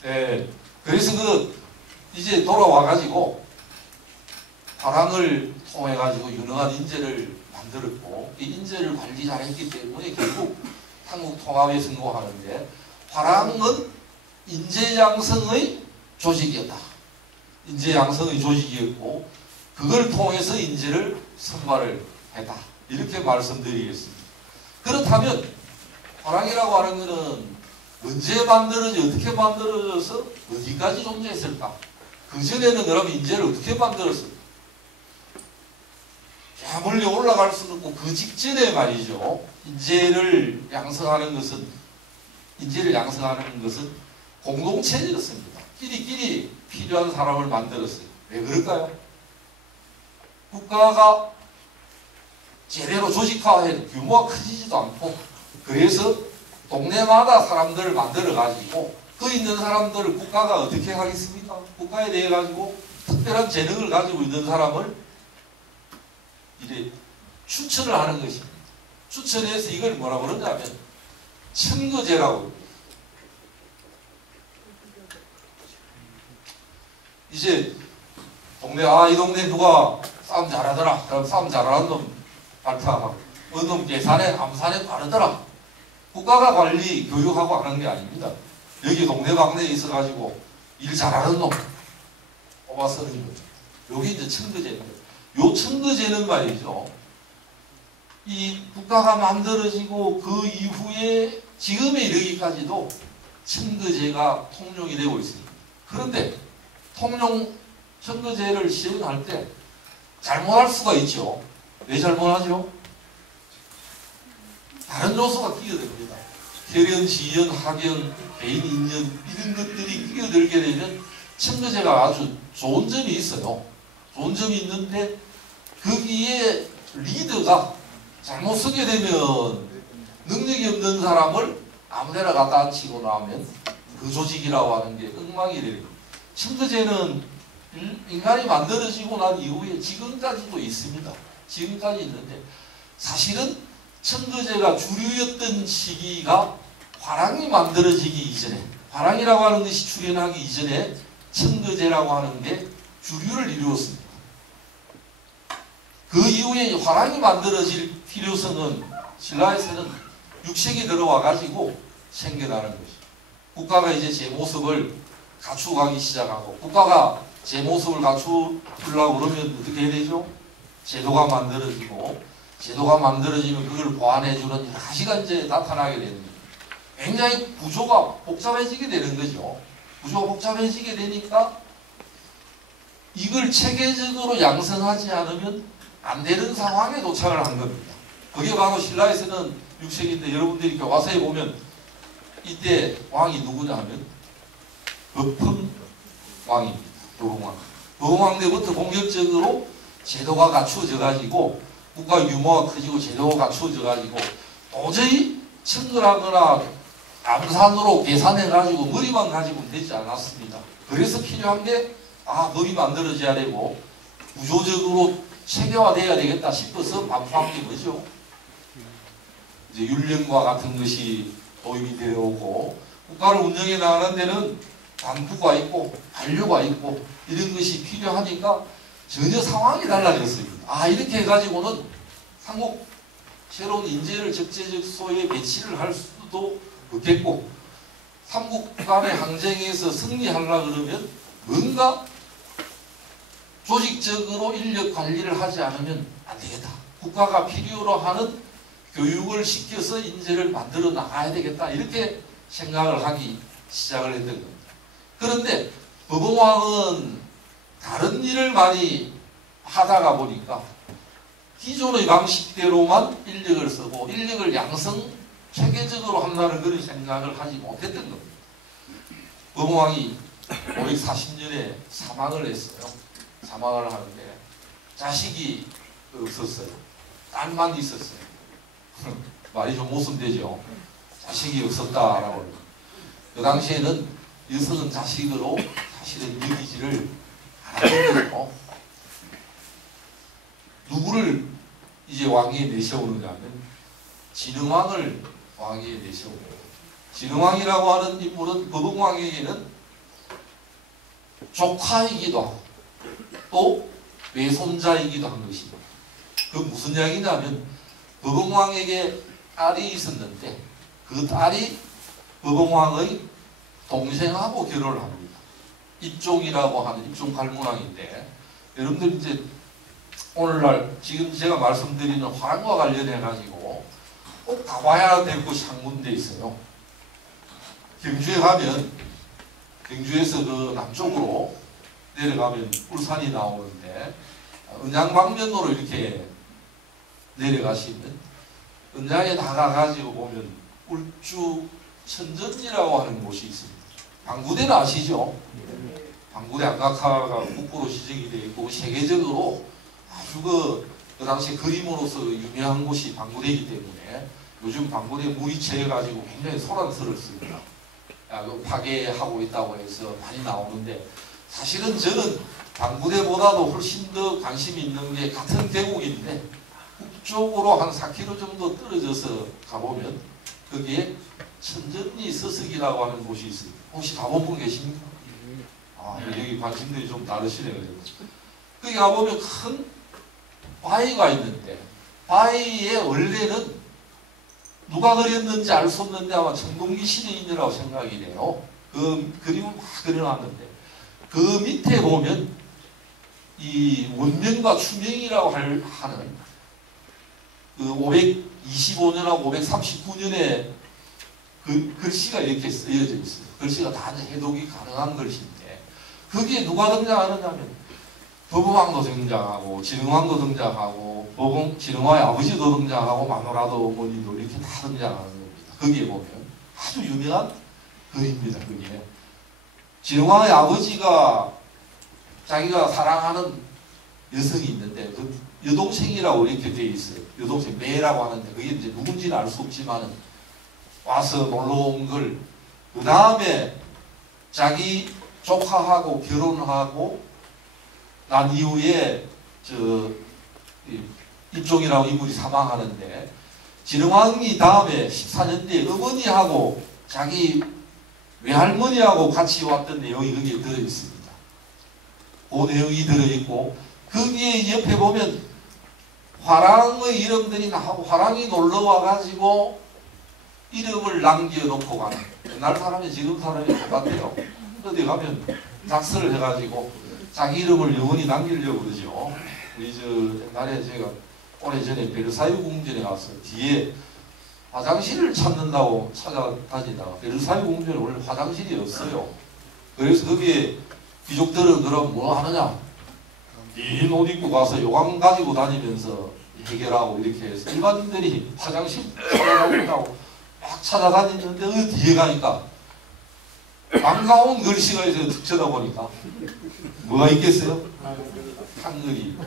네, 그래서 이제 돌아와가지고 화랑을 통해가지고 유능한 인재를 만들었고, 이 인재를 관리 잘했기 때문에 결국 한국 통합에 성공하는데, 화랑은 인재 양성의 조직이었다. 인재 양성의 조직이었고, 그걸 통해서 인재를 선발을 했다. 이렇게 말씀드리겠습니다. 그렇다면 화랑이라고 하는 것은 언제 만들어져, 어떻게 만들어져서 어디까지 존재했을까? 그전에는 그러면 인재를 어떻게 만들었을까? 저 멀리 올라갈 수는 없고, 그 직전에 말이죠. 인재를 양성하는 것은 공동체였습니다. 끼리끼리 필요한 사람을 만들었어요. 왜 그럴까요? 국가가 제대로 조직화해 규모가 커지지도 않고, 그래서 동네마다 사람들을 만들어가지고 그 있는 사람들을 국가가 어떻게 하겠습니까? 국가에 대해 가지고 특별한 재능을 가지고 있는 사람을 이래 추천을 하는 것입니다. 추천해서 이걸 뭐라고 그러냐면 첨거제라고. 이제 이 동네 누가 싸움 잘하더라. 그럼 싸움 잘하는 놈 발탁하고, 어느 놈 계산에 암산에 빠르더라. 국가가 관리, 교육하고 하는 게 아닙니다. 여기 동네방네에 있어가지고 일 잘하는 놈 뽑아서 하는 거죠. 여기 이제 첨거제입니다. 요 첨거제는 말이죠. 이 국가가 만들어지고 그 이후에 지금에 이르기까지도 청거제가 통용이 되고 있습니다. 그런데 통용 청거제를 시행할 때 잘못할 수가 있죠. 왜 잘못하죠? 다른 요소가 끼어듭니다. 혈연, 지연, 학연, 개인 인연 이런 것들이 끼어들게 되면 청거제가 아주 좋은 점이 있어요. 좋은 점이 있는데 거기에 리더가 잘못 서게 되면 능력이 없는 사람을 아무데나 갖다 앉히고 나면 그 조직이라고 하는 게 엉망이 됩니다. 청거제는 인간이 만들어지고 난 이후에 지금까지도 있습니다. 지금까지 있는데 사실은 청거제가 주류였던 시기가 화랑이 만들어지기 이전에, 화랑이라고 하는 것이 출현하기 이전에 청거제라고 하는 게 주류를 이루었습니다. 그 이후에 화랑이 만들어질 필요성은 신라에서는 6세기 들어와 가지고 생겨나는 것이죠. 국가가 이제 제 모습을 갖추어가기 시작하고, 국가가 제 모습을 갖추려고 그러면 어떻게 해야 되죠? 제도가 만들어지고, 제도가 만들어지면 그걸 보완해주는 여러 가지가 이제 나타나게 됩니다. 굉장히 구조가 복잡해지게 되는 거죠. 구조가 복잡해지게 되니까 이걸 체계적으로 양성하지 않으면 안 되는 상황에 도착을 한 겁니다. 그게 바로 신라에서는 6세기인데 여러분들이 교과서에 보면 이때 왕이 누구냐 하면 법흥왕입니다. 법흥왕. 법흥왕 때부터 본격적으로 제도가 갖추어져 가지고 국가 규모가 커지고 제도가 갖추어져 가지고 도저히 청거하거나 암산으로 계산해 가지고 머리만 가지고 되지 않았습니다. 그래서 필요한 게 법이 만들어져야 되고 구조적으로 체계화돼야 되겠다 싶어서 반포한 게 뭐죠? 이제 율령과 같은 것이 도입이 되어 오고, 국가를 운영해 나가는 데는 당부가 있고 관료가 있고 이런 것이 필요하니까 전혀 상황이 달라졌습니다. 이렇게 해가지고는 삼국 새로운 인재를 적재적소에 배치를 할 수도 없겠고, 삼국 간의 항쟁에서 승리하려고 그러면 뭔가 조직적으로 인력 관리를 하지 않으면 안 되겠다. 국가가 필요로 하는 교육을 시켜서 인재를 만들어 나가야 되겠다. 이렇게 생각을 하기 시작을 했던 겁니다. 그런데 법흥왕은 다른 일을 많이 하다가 보니까 기존의 방식대로만 인력을 쓰고 인력을 양성 체계적으로 한다는 그런 생각을 하지 못했던 겁니다. 법흥왕이 540년에 사망을 했어요. 사망을 하는데 자식이 없었어요. 딸만 있었어요. 말이 좀 모순되죠. 자식이 없었다라고. 그 당시에는 여성은 자식으로 사실은 여기지를 않았는데요. 누구를 이제 왕위에 내세우느냐 하면 진흥왕을 왕위에 내세우고, 진흥왕이라고 하는 인물은 법흥왕에게는 조카이기도 하고 또 외손자이기도 한 것입니다. 그 무슨 이야기냐면 법흥왕에게 딸이 있었는데 그 딸이 법흥왕의 동생하고 결혼을 합니다. 입종이라고 하는 입종 갈문왕인데, 여러분들 이제 오늘날 지금 제가 말씀드리는 화랑과 관련해 가지고 꼭 가봐야 될 곳이 한 군데 있어요. 경주에 가면, 경주에서 그 남쪽으로 내려가면 울산이 나오는데 은양방면으로 이렇게 내려가시면 은양에 다가가지고 보면 울주 천전이라고 하는 곳이 있습니다. 방구대는 아시죠? 방구대 안각화가 국보로 지정이 되어 있고 세계적으로 아주 그 당시 그림으로서 유명한 곳이 방구대이기 때문에 요즘 방구대 물이 채여가지고 굉장히 소란스럽습니다. 파괴하고 있다고 해서 많이 나오는데, 사실은 저는 방구대보다도 훨씬 더 관심이 있는 게 같은 계곡인데 북쪽으로 한 4km 정도 떨어져서 가보면 거기에 천전리 서석이라고 하는 곳이 있습니다. 혹시 가본 분 계십니까? 여기 관심들이 좀 다르시네요. 거기 가보면 큰 바위가 있는데 바위에 원래는 누가 그렸는지 알 수 없는데 아마 청동기 시대인이라고 생각이 돼요. 그 그림을 막 그려놨는데 그 밑에 보면 이 원명과 추명이라고 하는 그 그 525년하고 539년에 그 글씨가 이렇게 쓰여져 있어요. 글씨가 다 해독이 가능한 글씨인데 거기에 누가 등장하느냐면 법왕도 등장하고 진흥왕도 등장하고 진흥왕의 아버지도 등장하고 마누라도 어머니도 이렇게 다 등장하는 겁니다. 거기에 보면 아주 유명한 글입니다. 그게 진흥왕의 아버지가 자기가 사랑하는 여성이 있는데 그 여동생이라고 이렇게 되어 있어요. 여동생 매라고 하는데 그게 이제 누군지는 알 수 없지만은 와서 놀러 온 걸 그 다음에 자기 조카하고 결혼하고 난 이후에 입종이라고 인물이 사망하는데 진흥왕이 다음에 14년 뒤에 어머니하고 자기 외할머니하고 같이 왔던 내용이 거기에 들어있습니다. 그 내용이 들어있고 거기에 옆에 보면 화랑의 이름들이 나오고 화랑이 놀러와가지고 이름을 남겨놓고 가는 옛날 사람이 지금 사람이 똑같아요. 어디 가면 작서를 해가지고 자기 이름을 영원히 남기려고 그러죠. 우리 옛날에 제가 오래전에 베르사유 궁전에 가서 뒤에 화장실을 찾는다고 찾아다니다가 베르사유 궁전에 원래 화장실이 없어요. 그래서 거기에 귀족들은 그럼 뭐 하느냐? 긴 옷 입고 가서 요강 가지고 다니면서 해결하고 이렇게 해서 일반인들이 화장실 찾아다닌다고 막 찾아다니는데 그 뒤에 가니까 반가운 글씨가 있어요. 툭 쳐다보니까 뭐가 있겠어요? 한글이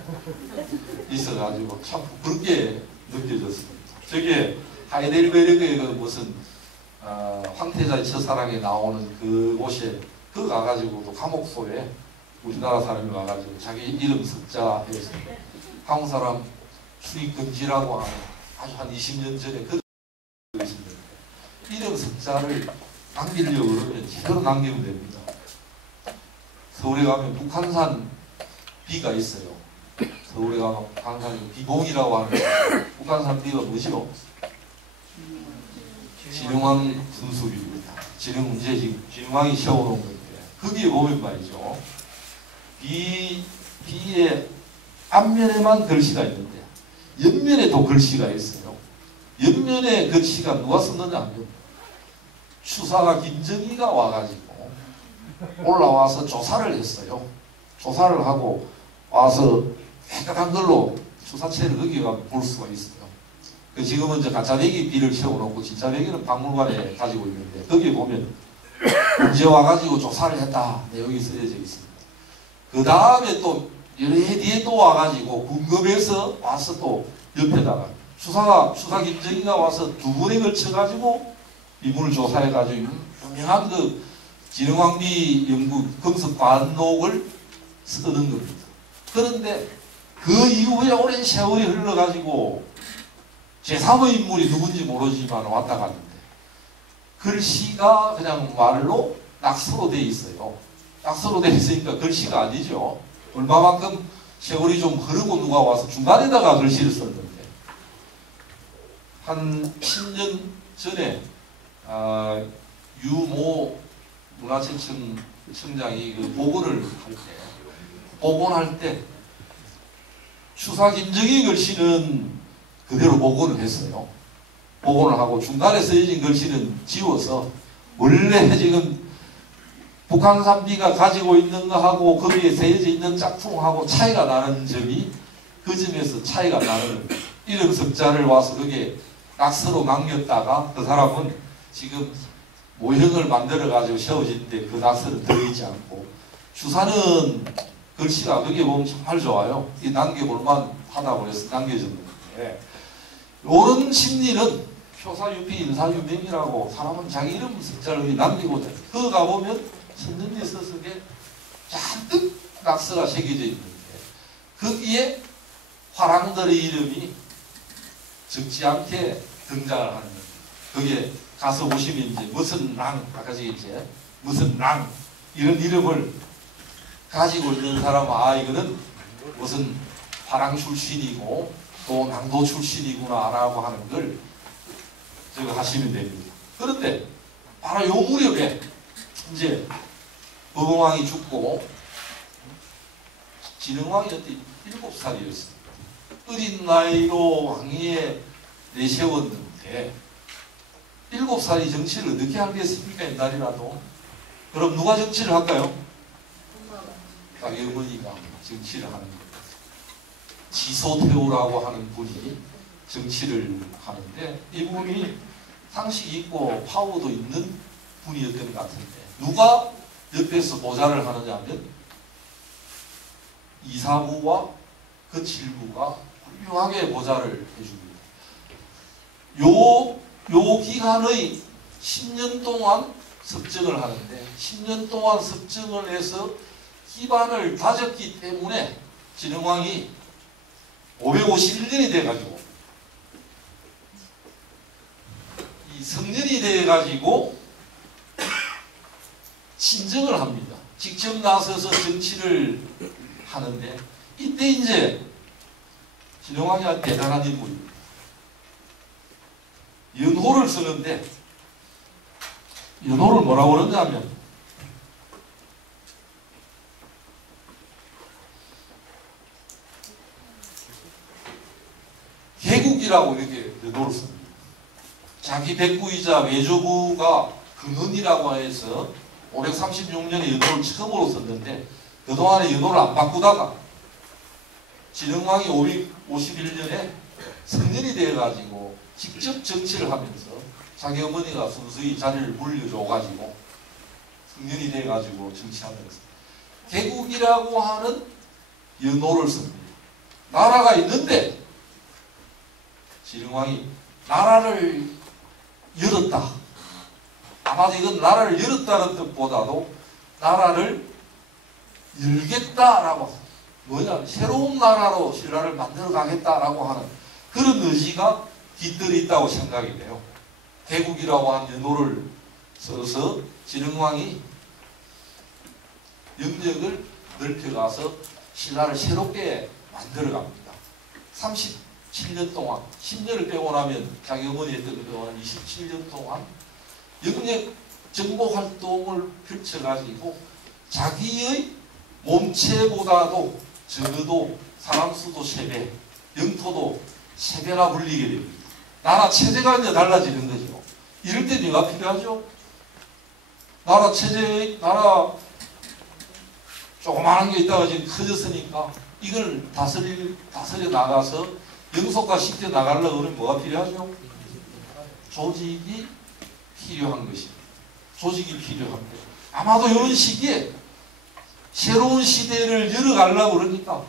있어가지고 참 그렇게 느껴졌습니다. 저게 하이델베르크의 그 무슨 황태자의 첫사랑에 나오는 그곳에 그 가가지고 또 감옥소에 우리나라 사람이 와가지고 자기 이름 석자 해서 한국 사람 출입금지라고 하는 아주 한 20년 전에 그 있습니다. 이름 석자를 남기려고 그러면 제대로 남기면 됩니다. 서울에 가면 북한산 비가 있어요. 서울에 가면 북한산 비봉이라고 하는 북한산 비가 뭐죠? 진흥왕 분수비입니다. 진흥왕이 세워놓은 건데 거기에 보면 말이죠. 비의 앞면에만 글씨가 있는데 옆면에도 글씨가 있어요. 옆면에 글씨가 누가 썼느냐 하면 추사가 김정희가 와가지고 올라와서 조사를 했어요. 조사를 하고 와서 깨끗한 걸로 추사체를 거기 가면 볼 수가 있어요. 지금은 이제 가짜배기 비를 세워놓고 진짜배기는 박물관에 가지고 있는데 거기에 보면 언제 와가지고 조사를 했다 내용이 쓰여져 있습니다. 그 다음에 또 여러 해 뒤에 또 와가지고 궁금해서 와서 또 옆에다가 추사 김정희가 와서 두 번에 걸쳐가지고 이분을 조사해가지고 유명한 그 진흥왕비 연구 검석 반록을 쓰는 겁니다. 그런데 그 이후에 오랜 세월이 흘러가지고 제3의 인물이 누군지 모르지만 왔다 갔는데 글씨가 그냥 말로 낙서로 돼 있어요. 낙서로 돼 있으니까 글씨가 아니죠. 얼마만큼 세월이 좀 흐르고 누가 와서 중간에다가 글씨를 썼는데 한 10년 전에 유모 문화체청장이 그 복원할 때 추사 김정희 글씨는 그대로 복원을 했어요. 복원을 하고 중간에 쓰여진 글씨는 지워서 원래 지금 북한산비가 가지고 있는 거하고 거기에 쓰여져 있는 짝퉁하고 차이가 나는 점이 그 점에서 차이가 나는 이름 석자를 와서 거기에 낙서로 남겼다가 그 사람은 지금 모형을 만들어 가지고 세워진데 그 낙서는 들어있지 않고 추사는 글씨가 거기에 보면 정말 좋아요. 이 남겨볼만 하다고 해서 남겨졌는데 옳은 심리는 표사유피 인사유명이라고 사람은 자기 이름 석자를 남기고자 그 가보면 선전지 서석에 잔뜩 낙서가 새겨져 있는데 거기에 화랑들의 이름이 적지 않게 등장을 하는 겁니다. 거기에 가서 보시면 이제 무슨 랑, 아까 이제 무슨 랑 이런 이름을 가지고 있는 사람은 이거는 무슨 화랑 출신이고 또 낭도 출신이구나 라고 하는 걸 저거 하시면 됩니다. 그런데 바로 요 무렵에 이제 법왕이 죽고 진흥왕이 그때 7살이었습니다. 어린 나이로 왕위에 내세웠는데 7살이 정치를 어떻게 하겠습니까? 옛날이라도. 그럼 누가 정치를 할까요? 자기 어머니가 정치를 하는 거예요. 지소태우라고 하는 분이 정치를 하는데 이분이 상식이 있고 파워도 있는 분이었던 것 같은데 누가 옆에서 보좌를 하느냐 하면 이사부와 거칠부가 훌륭하게 보좌를 해줍니다. 요 기간의 10년 동안 섭정을 하는데 10년 동안 섭정을 해서 기반을 다졌기 때문에 진흥왕이 551년이 돼가지고 이 성년이 돼가지고 친정을 합니다. 직접 나서서 정치를 하는데 이때 이제 진흥왕이 대단한 인물입니다. 연호를 쓰는데 연호를 뭐라고 그러냐면 개국이라고 이렇게 연호를 씁니다. 자기 백구이자 외조부가 근헌이라고 해서 536년에 연호를 처음으로 썼는데 그동안에 연호를 안 바꾸다가 진흥왕이 551년에 성년이 되어가지고 직접 정치를 하면서 자기 어머니가 순수히 자리를 물려줘가지고 성년이 돼가지고 정치하면서 개국이라고 하는 연호를 씁니다. 나라가 있는데 진흥왕이 나라를 열었다. 아마도 이건 나라를 열었다는 뜻보다도 나라를 열겠다라고 뭐냐 새로운 나라로 신라를 만들어 가겠다라고 하는 그런 의지가 깃들이 있다고 생각이 돼요. 개국이라고 한 연호를 써서 진흥왕이 영역을 넓혀가서 신라를 새롭게 만들어갑니다. 37년 동안 10년을 빼고 나면 자기 어머니 했던 그동안 27년 동안 영역 정복 활동을 펼쳐가지고 자기의 몸체보다도 적어도 사람 수도 3배, 영토도 3배나 불리게 됩니다. 나라 체제가 이제 달라지는 거죠. 이럴 때 뭐가 필요하죠? 나라 체제, 나라 조그마한 게 있다가 지금 커졌으니까 이걸 다스려 나가서 영속과 쉽게 나가려고 그러면 뭐가 필요하죠? 조직이 필요한 것입니다. 조직이 필요합니다. 아마도 이런 시기에 새로운 시대를 열어가려고 그러니까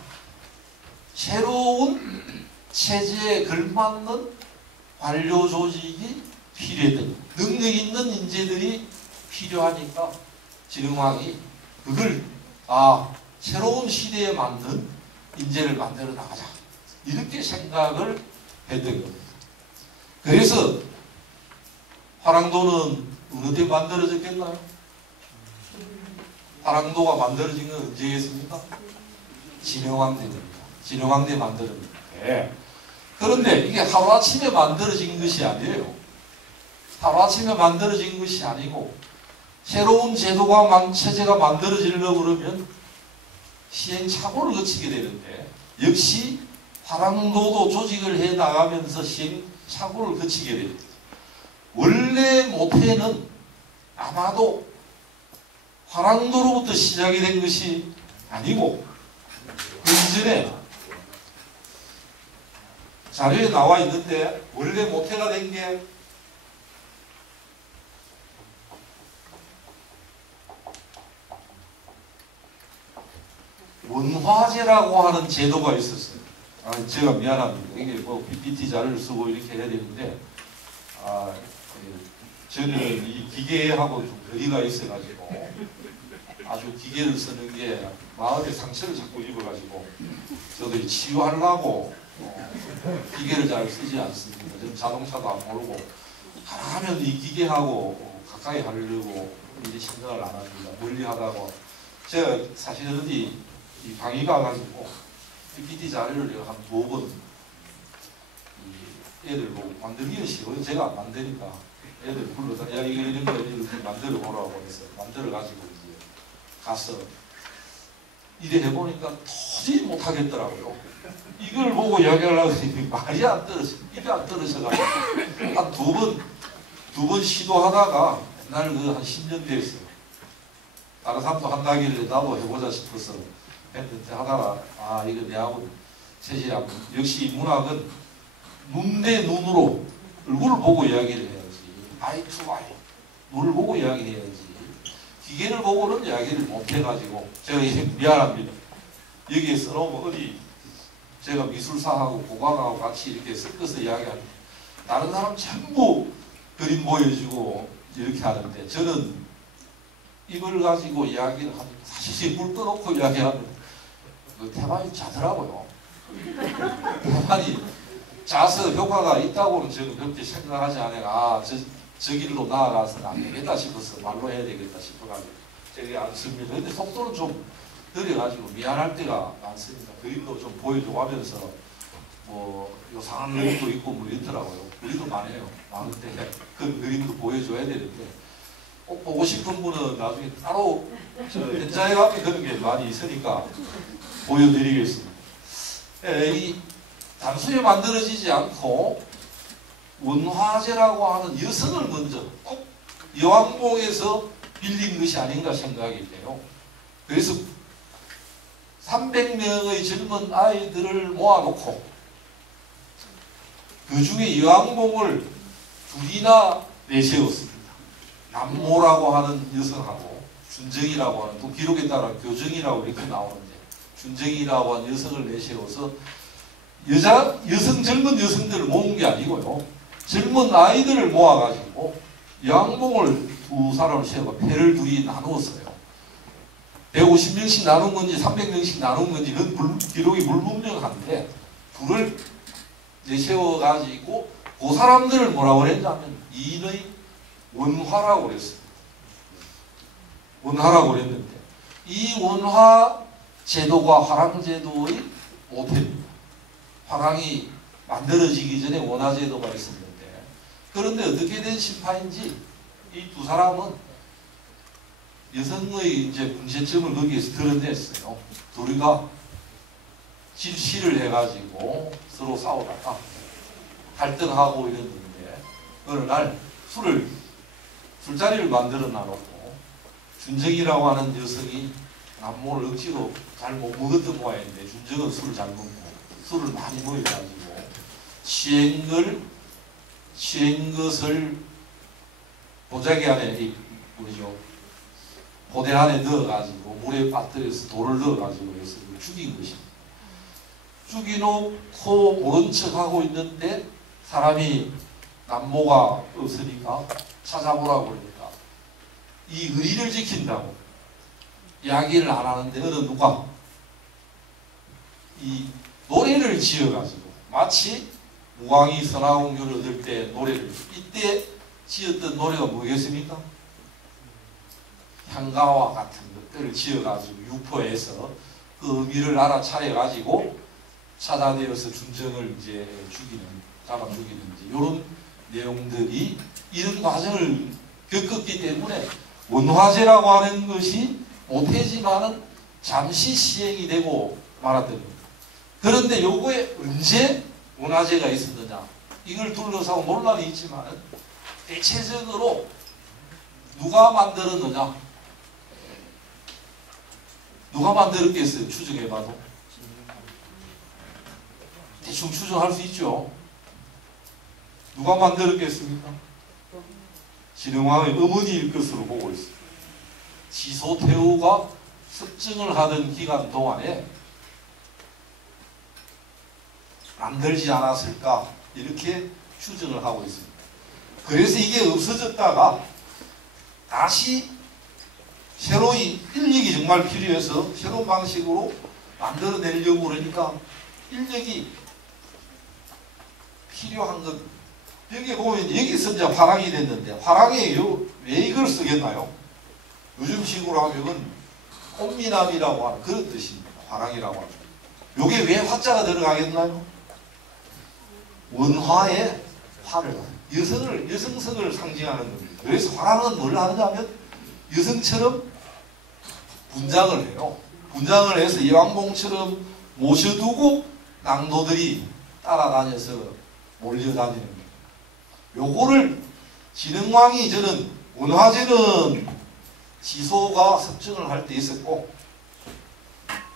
새로운 체제에 걸맞는 관료 조직이 필요했던 능력 있는 인재들이 필요하니까 진흥왕이 그걸 새로운 시대에 맞는 인재를 만들어 나가자 이렇게 생각을 했던 겁니다. 그래서 화랑도는 어느 때 만들어졌겠나요? 화랑도가 만들어진 건 언제겠습니까? 진흥왕 때입니다. 진흥왕 때 만들어졌는데 그런데 이게 하루아침에 만들어진 것이 아니에요. 하루아침에 만들어진 것이 아니고 새로운 제도가 체제가 만들어지려고 그러면 시행착오를 거치게 되는데 역시 화랑도도 조직을 해 나가면서 시행착오를 거치게 됩니다. 원래 모태는 아마도 화랑도로부터 시작이 된 것이 아니고 그 이전에 자료에 나와 있는데 원래 모태가 된 게 원화제라고 하는 제도가 있었어요. 제가 미안합니다. 이게 뭐 PPT 자료를 쓰고 이렇게 해야 되는데 저는 이 기계하고 좀 거리가 있어가지고 아주 기계를 쓰는 게 마음의 상처를 자꾸 입어가지고 저도 치유하려고 기계를 잘 쓰지 않습니다. 저는 자동차도 안 모르고 하면 이 기계하고 가까이 하려고 이제 생각을 안 합니다. 멀리 하다가 제가 사실은 어디 이 강의 가가지고 PPT 자료를 한 5번 애들 보고 만들기는 쉬워요. 제가 안 만드니까 애들 불러서 야 이거 이런 거 이렇게 만들어 보라고 해서 만들어 가지고 이제 가서 일을 해보니까 도저히 못하겠더라고요. 이걸 보고 이야기하려고 했더니 말이 안 떨어져. 입이 안 떨어져가지고 한 두 번 시도하다가 옛날 한 10년 됐어요. 다른 사람도 한다길래 나도 해보자 싶어서 했는데 하다가 이거 내하고 체질이 안 맞네. 역시 문학은 눈 대 눈으로 얼굴을 보고 이야기를 해야지. 아이 투 아이. 눈을 보고 이야기를 해야지. 기계를 보고는 이야기를 못 해가지고 제가 미안합니다. 여기에 써놓으면 어디 제가 미술사하고 고관하고 같이 이렇게 섞어서 이야기하는데 다른 사람 전부 그림 보여주고 이렇게 하는데 저는 이걸 가지고 이야기를 하면 사실 물 떠놓고 이야기하면 대만이 자더라고요. 대만이 자서 효과가 있다고는 저는 그렇게 생각하지 않아요. 저 길로 나아가서는 안 되겠다 싶어서 말로 해야 되겠다 싶어가지고 제가 안 씁니다. 근데 속도는 좀 느려가지고 미안할 때가 많습니다. 그림도 좀 보여주고 하면서 뭐 요상한 그림도 있고 뭐 이렇더라고요. 우리도 많아요. 많은데 그 그림도 보여줘야 되는데 꼭 보고 싶은 분은 나중에 따로 저 현장에 가면 그런 게 많이 있으니까 보여드리겠습니다. 이 단순히 만들어지지 않고 원화제라고 하는 여성을 먼저 꼭 여왕봉에서 빌린 것이 아닌가 생각이 돼요. 그래서 300명의 젊은 아이들을 모아놓고 그 중에 여왕봉을 둘이나 내세웠습니다. 남모라고 하는 여성하고 준정이라고 하는, 또 기록에 따라 교정이라고 이렇게 나오는데 준정이라고 하는 여성을 내세워서 여성 젊은 여성들을 모은 게 아니고요. 젊은 아이들을 모아가지고 여왕봉을 두 사람을 세우고 패를 둘이 나누었어요. 150명씩 나눈 건지 300명씩 나눈 건지 그건 기록이 불분명한데 둘을 내세워가지고 그 사람들을 뭐라고 그랬냐면 인의 원화라고 그랬습니다. 원화라고 그랬는데 이 원화 제도가 화랑 제도의 모태입니다. 화랑이 만들어지기 전에 원화 제도가 있었는데 그런데 어떻게 된 심파인지 이 두 사람은 여성의 이제 문제점을 거기에서 드러냈어요. 둘이가 질시를 해가지고 서로 싸우다가 갈등하고 이랬는데 어느 날 술자리를 만들어 놔놓고 준정이라고 하는 여성이 남모를 억지로 잘 못 먹었던 모양인데 준정은 술을 잘 먹고 술을 많이 먹여가지고 취한 것을 보자기 안에 보대 안에 넣어가지고 물에 빠뜨려서 돌을 넣어가지고 해서 죽인 것입니다. 죽이놓고 모른 척하고 있는데 사람이 남모가 없으니까 찾아보라고 그러니까 이 의리를 지킨다고 이야기를 안 하는데 어느 누가 이 노래를 지어가지고 마치 무광이 선화공주를 얻을 때 노래를 이때 지었던 노래가 뭐겠습니까? 향가와 같은 것들을 지어가지고 유포해서 그 의미를 알아차려가지고 찾아내어서 준정을 이제 잡아 죽이는 이런 내용들이 이런 과정을 겪었기 때문에 원화제라고 하는 것이 못하지만은 잠시 시행이 되고 말았던 겁니다. 그런데 요거에 언제 원화제가 있었느냐? 이걸 둘러싸고 논란이 있지만 대체적으로 누가 만들었느냐? 누가 만들었겠어요? 추정해봐도 대충 추정할 수 있죠. 누가 만들었겠습니까? 진흥왕의 어머니일 것으로 보고 있습니다. 지소태우가 습증을 하던 기간 동안에 만들지 않았을까 이렇게 추정을 하고 있습니다. 그래서 이게 없어졌다가 다시 새로운 인력이 정말 필요해서 새로운 방식으로 만들어내려고 그러니까 인력이 필요한 것 여기 보면 여기서 이제 화랑이 됐는데 화랑에 왜 이걸 쓰겠나요? 요즘식으로 하면은 꽃미남이라고 하는 그런 뜻입니다. 화랑이라고 하는 요게 왜 화자가 들어가겠나요? 원화에 화를 여성성을 상징하는 겁니다. 그래서 화랑은 뭘 하느냐면 여성처럼 분장을 해요. 분장을 해서 여왕봉처럼 모셔두고 낭도들이 따라다녀서 몰려다니는 거예요. 요거를 진흥왕이 저는 원화제는 지소가 섭정을 할 때 있었고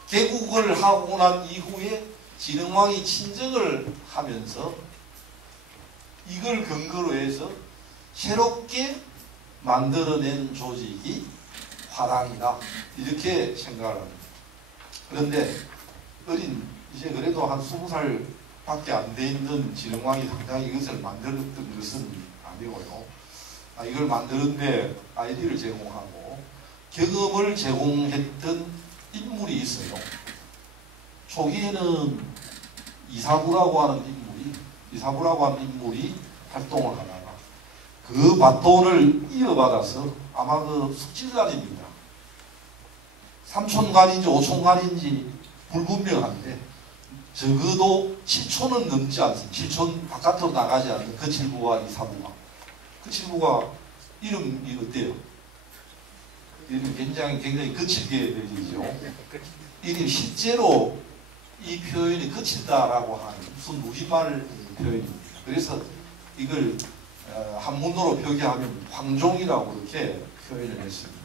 개국을 하고 난 이후에 진흥왕이 친정을 하면서 이걸 근거로 해서 새롭게 만들어낸 조직이 화랑이다 이렇게 생각을 합니다. 그런데 이제 그래도 한 20살 밖에 안 돼 있는 진흥왕이 당장 이것을 만들었던 것은 아니고요. 이걸 만드는데 아이디어를 제공하고 경험을 제공했던 인물이 있어요. 초기에는 이사부라고 하는 인물이 활동을 하다가 그 바톤을 이어받아서 아마 그 숙지관입니다. 3촌간인지 5촌간인지 불분명한데 적어도 7촌은 넘지 않습니다. 7촌 바깥으로 나가지 않는 그 칠부와 이사부가. 그 칠부가 이름이 어때요? 이름이 굉장히 거칠게 들리죠. 이름이 실제로 이 표현이 거칠다라고 하는 무슨 우리말 표현입니다. 그래서 이걸 한문으로 표기하면 황종이라고 그렇게 표현을 했습니다.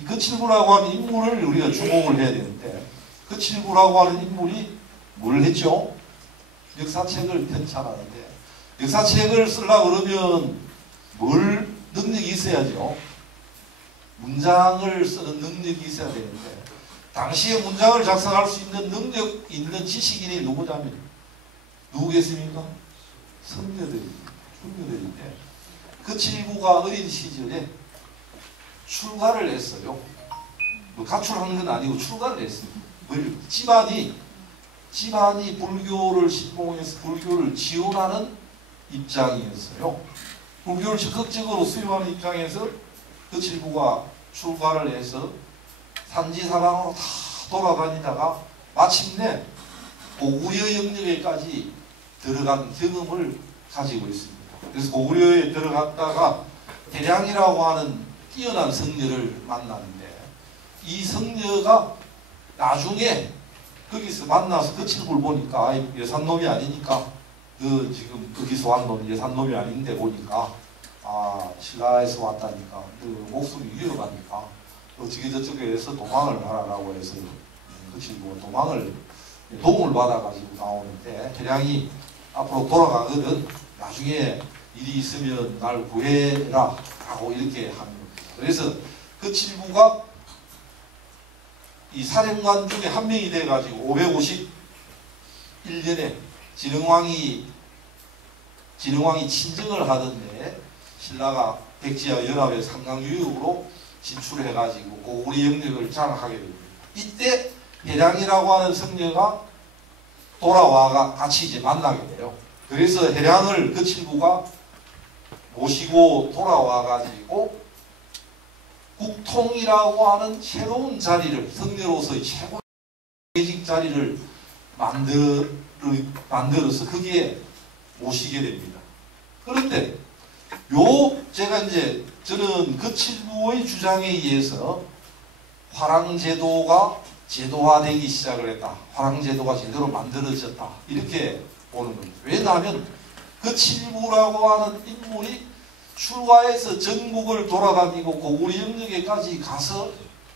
이 거칠부라고 하는 인물을 우리가 주목을 해야 되는데 거칠부라고 하는 인물이 뭘 했죠? 역사책을 편찬하는데 역사책을 쓰려고 그러면 뭘 능력이 있어야죠. 문장을 쓰는 능력이 있어야 되는데 당시에 문장을 작성할 수 있는 능력 있는 지식인이 누구냐면 누구겠습니까? 선녀들인데 그 칠부가 어린 시절에 출가를 했어요. 뭐 가출한 건 아니고 출가를 했어요. 집안이 불교를 신봉해서 불교를 지원하는 입장이었어요. 불교를 적극적으로 수용하는 입장에서 그 칠부가 출가를 해서 산지사방으로 다 돌아다니다가 마침내 고구려 영역에까지 들어간 경험을 가지고 있습니다. 그래서 고구려에 들어갔다가 대량이라고 하는 뛰어난 성녀를 만나는데 이 성녀가 나중에 거기서 만나서 그 칠부를 보니까 예산놈이 아니니까 너 지금 거기서 왔는 놈이 예산놈이 아닌데 보니까 신라에서 왔다니까 너 목숨이 위험하니까 어떻게 저쪽에서 도망을 하라고 해서 그 칠부가 도움을 받아가지고 나오는데 대량이 앞으로 돌아가거든 나중에 일이 있으면 날 구해라 라고 이렇게 하는 겁니다. 그래서 그 칠부가 이 사령관 중에 한 명이 돼가지고 551년에 진흥왕이 친정을 하던데 신라가 백지와 연합의 상강유역으로 진출해가지고 고구려 영역을 장악하게 됩니다. 이때 해량이라고 하는 성녀가 돌아와가 같이 이제 만나게 돼요. 그래서 해량을 그 칠부가 모시고 돌아와가지고 국통이라고 하는 새로운 자리를 성녀로서의 최고의 계직 자리를 만들어서 거기에 모시게 됩니다. 그런데 저는 그 칠부의 주장에 의해서 화랑제도가 제도화되기 시작을 했다. 화랑제도가 제대로 만들어졌다. 이렇게 보는 겁니다. 왜냐하면 그 칠부라고 하는 인물이 출가해서 전국을 돌아다니고 고구려 영역에까지 가서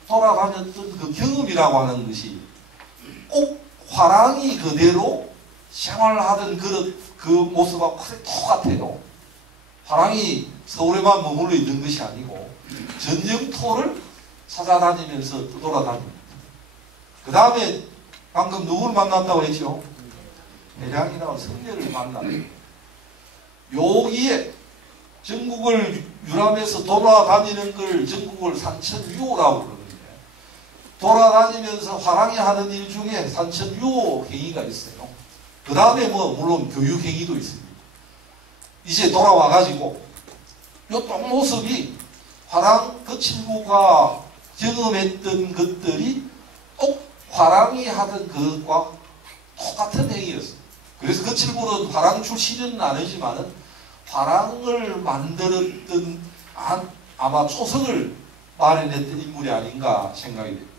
돌아다녔던 그 경험이라고 하는 것이 꼭 화랑이 그대로 생활하던 그 모습하고 거의 똑같아요. 화랑이 서울에만 머물러 있는 것이 아니고 전영토를 찾아다니면서 돌아다닙니다. 그 다음에 방금 누구를 만났다고 했죠? 해량이라고 성녀를 만났어요. 여기에 전국을 유람해서 돌아다니는 걸 전국을 산천유호라고 그러는데 돌아다니면서 화랑이 하는 일 중에 산천유호 행위가 있어요. 그 다음에 물론 교육 행위도 있습니다. 이제 돌아와가지고 요 똥모습이 화랑 그 칠부가 경험했던 것들이 꼭 화랑이 하던 것과 똑같은 행위였어요. 그래서 그 칠부는 화랑 출신은 아니지만은 화랑을 만들었던 아마 초석을 마련했던 인물이 아닌가 생각이 됩니다.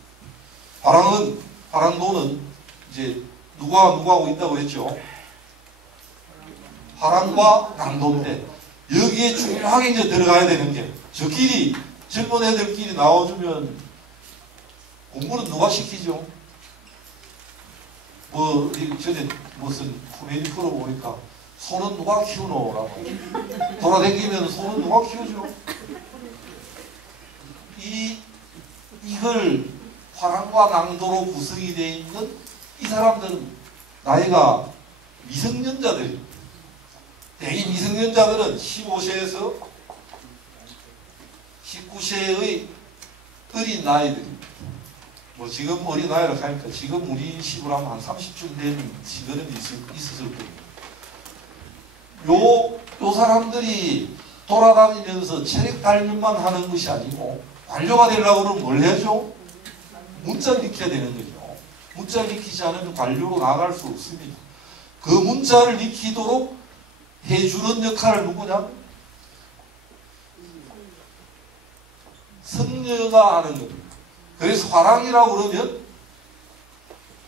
화랑도는 이제 누구하고 있다고 그랬죠? 화랑과 낭도인데 여기에 중요하게 이제 들어가야 되는 게 저끼리 젊은 애들끼리 나와주면 공부는 누가 시키죠? 뭐 전에 무슨 코미디 프로 보니까 소는 누가 키우노라고 돌아다니면 소는 누가 키우죠? 이걸 화랑과 낭도로 구성이 되어 있는 이 사람들은 나이가 미성년자들입니다. 대개 미성년자들은 15세에서 19세의 어린 나이들입니다. 뭐 지금 어린 나이라 하니까 지금 우리 식으로 하면 한 30쯤 되는 시간은 있었을 거예요. 요 사람들이 돌아다니면서 체력 단련만 하는 것이 아니고 관료가 되려고 그러면 뭘 해야죠? 문자를 익혀야 되는 거죠. 문자를 익히지 않으면 관료로 나갈 수 없습니다. 그 문자를 익히도록 해주는 역할을 누구냐? 성녀가 하는 겁니다. 그래서 화랑이라고 그러면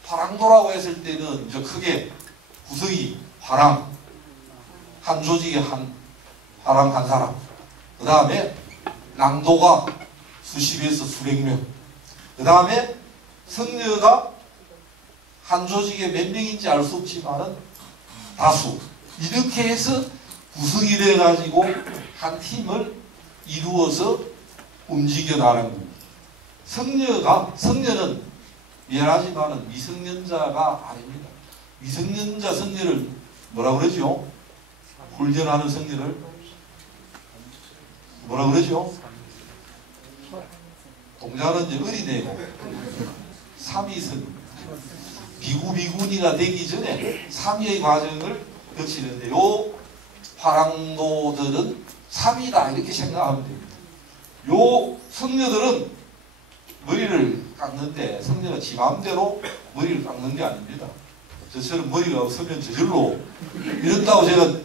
화랑도라고 했을 때는 이제 크게 구성이 화랑, 한 조직에 화랑 한 사람, 그 다음에 낭도가 수십에서 수백 명, 그 다음에 성녀가 한 조직에 몇 명인지 알 수 없지만은 다수, 이렇게 해서 구성이 돼가지고 한 팀을 이루어서 움직여 나가는 겁니다. 성녀는 미안하지만은 미성년자가 아닙니다. 미성년자 성녀를 뭐라 그러죠? 훈련하는 성녀를 뭐라 그러죠? 동자는 이제 어린애고 삼위성 비구니가 되기 전에 삼위의 과정을 거치는데 요 화랑도들은 삼위다 이렇게 생각하면 됩니다. 요 성녀들은 머리를 깎는데 성녀가 지 마음대로 머리를 깎는 게 아닙니다. 저처럼 머리가 없으면 저절로 이런다고 제가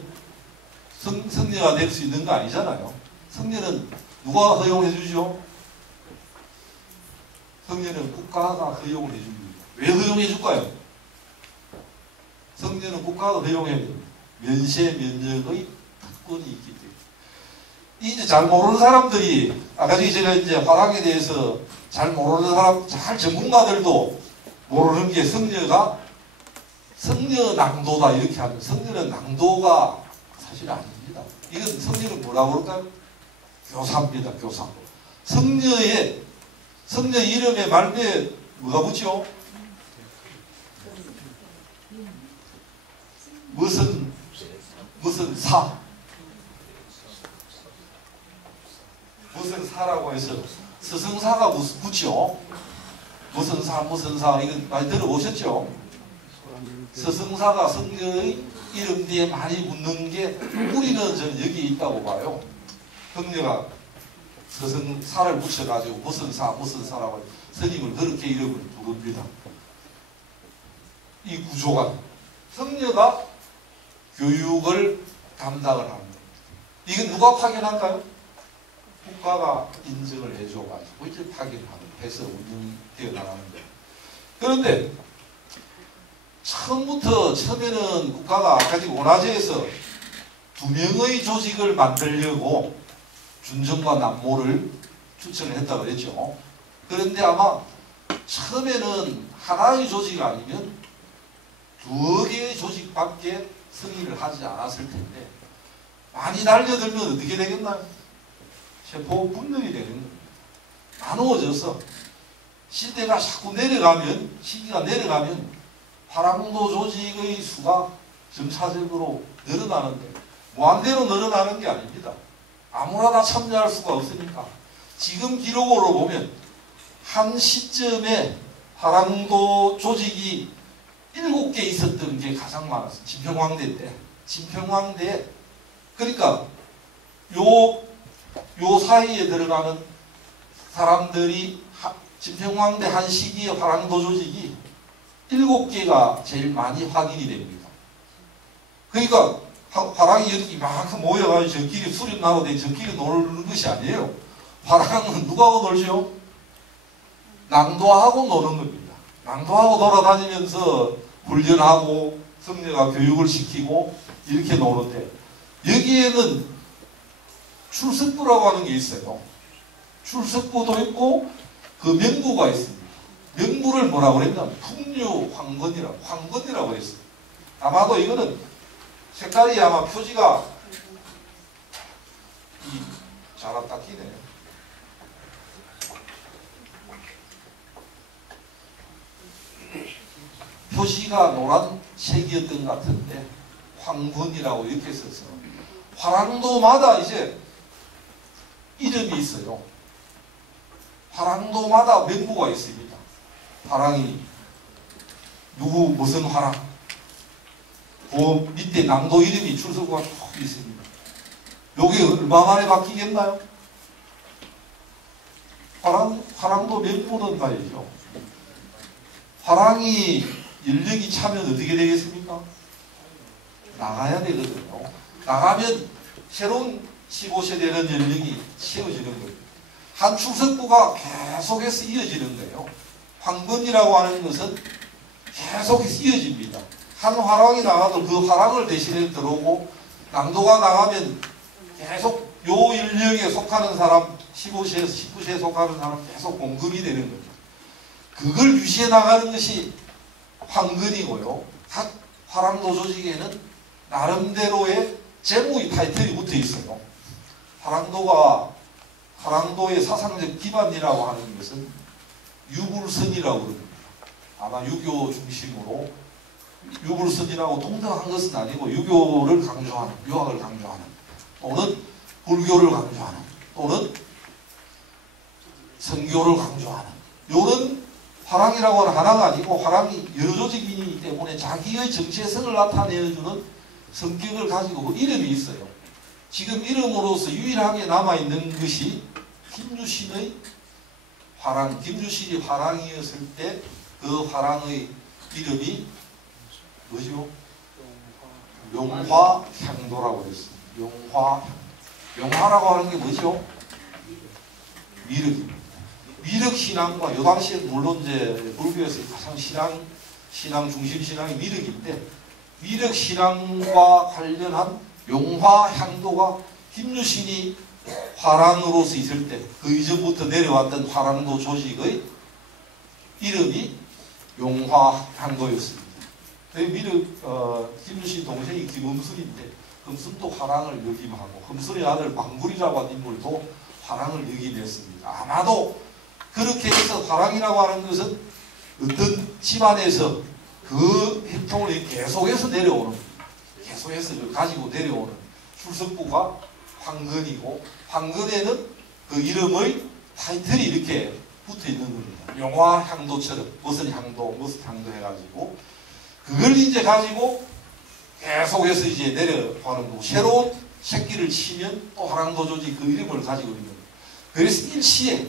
성녀가 될 수 있는 거 아니잖아요. 성녀는 누가 허용해 주죠? 성녀는 국가가 허용을 해줍니다. 왜 허용해 줄까요? 성녀는 국가가 허용해야 됩니다. 면세 면역의 특권이 있기 때문에. 이제 잘 모르는 사람들이 아까 제가 이제 화랑에 대해서 잘 모르는 사람, 잘 전문가들도 모르는 게 성녀가 성녀 낭도다 이렇게 하는 성녀는 낭도가 사실 아닙니다. 이건 성녀는 뭐라고 그럴까요? 교사입니다. 교사. 성녀 이름에 말미에 뭐가 붙죠? 무슨 사. 무슨 사라고 해서 스승사가 붙죠? 무슨 사 이건 많이 들어보셨죠? 스승사가 성녀의 이름 뒤에 많이 붙는 게 뿌리는 저는 여기에 있다고 봐요. 성녀가 스승사를 붙여가지고 무슨 사라고 스님을 그렇게 이름을 부릅니다. 이 구조가 성녀가 교육을 담당을 합니다. 이건 누가 파견할까요? 국가가 인정을 해줘가지고 이제 파견해서 운영되어 나가는데 그런데 처음에는 국가가 아까 원화제에서 2명의 조직을 만들려고 준정과 남모를 추천을 했다고 그랬죠. 그런데 아마 처음에는 하나의 조직이 아니면 2개의 조직밖에 승인을 하지 않았을 텐데 많이 달려들면 어떻게 되겠나요? 세포 분열이 되는 겁니다. 나누어져서 시대가 자꾸 시기가 내려가면 화랑도 조직의 수가 점차적으로 늘어나는데 무한대로 늘어나는 게 아닙니다. 아무나 다 참여할 수가 없으니까 지금 기록으로 보면 한 시점에 화랑도 조직이 7개 있었던 게 가장 많았어요. 진평왕대 때. 진평왕대 그러니까 요 사이에 들어가는 사람들이 진평왕대 한 시기에 화랑도 조직이 7개가 제일 많이 확인이 됩니다. 그러니까 화랑이 이렇게 이만큼 모여가지고 저끼리 수련하고 저끼리 노는 것이 아니에요. 화랑은 누구하고 놀죠? 낭도하고 노는 겁니다. 낭도하고 돌아다니면서 훈련하고 성녀가 교육을 시키고 이렇게 노는데 여기에는 출석부라고 하는 게 있어요. 출석부도 있고 그 명부가 있습니다. 명부를 뭐라고 그랬냐면 황건이라고 했어요. 아마도 이거는 색깔이 아마 표지가 잘 안 닦이네. 표지가 노란색이었던 것 같은데 황건이라고 이렇게 써서 화랑도마다 이제 이름이 있어요. 화랑도마다 명부가 있습니다. 화랑이 누구 무슨 화랑 그 밑에 남도 이름이 출석부가 쭉 있습니다. 요게 얼마 만에 바뀌겠나요? 화랑도 명부는 말이죠. 화랑이 연령이 차면 어떻게 되겠습니까? 나가야 되거든요. 나가면 새로운 15세 되는 연령이 채워지는 거예요. 한 출석부가 계속해서 이어지는 거예요. 황건이라고 하는 것은 계속해서 이어집니다. 한 화랑이 나가도 그 화랑을 대신해 들어오고 낭도가 나가면 계속 요 연령에 속하는 사람 15세에서 19세에 속하는 사람 계속 공급이 되는 겁니다. 그걸 유지해 나가는 것이 황건이고요. 각 화랑도 조직에는 나름대로의 제목의 타이틀이 붙어 있어요. 화랑도의 사상적 기반이라고 하는 것은 유불선이라고 그럽니다. 아마 유교 중심으로 유불선이라고 동등한 것은 아니고 유교를 강조하는, 유학을 강조하는 또는 불교를 강조하는 또는 선교를 강조하는 이런 화랑이라고 하는 하나가 아니고 화랑이 여러 조직이기 때문에 자기의 정체성을 나타내주는 성격을 가지고 그 이름이 있어요. 지금 이름으로서 유일하게 남아있는 것이 김유신의 화랑, 김유신이 화랑이었을 때 그 화랑의 이름이 뭐죠? 용화향도라고 했습니다. 용화라고 하는 게 뭐죠? 미륵입니다. 미륵신앙과 요 당시에 물론 이제 불교에서 가장 신앙 중심 신앙이 미륵인데 미륵신앙과 관련한 용화향도가 김유신이 화랑으로서 있을 때 그 이전부터 내려왔던 화랑도 조직의 이름이 용화향도였습니다. 김유신 동생이 김음순인데 금순도 화랑을 역임하고 금순의 아들 망굴이라고 하는 인물도 화랑을 역임했습니다. 아마도 그렇게 해서 화랑이라고 하는 것은 어떤 집안에서 그 혈통을 계속해서 내려오는, 계속해서 가지고 내려오는 출석부가 황건이고 황건에는 그 이름의 타이틀이 이렇게 붙어 있는 겁니다. 용화향도처럼 무슨 향도 해가지고 그걸 이제 가지고 계속해서 이제 내려가는 거고 새로운 새끼를 치면 또 화랑도 조직 그 이름을 가지고 있는 거예요. 그래서 일시에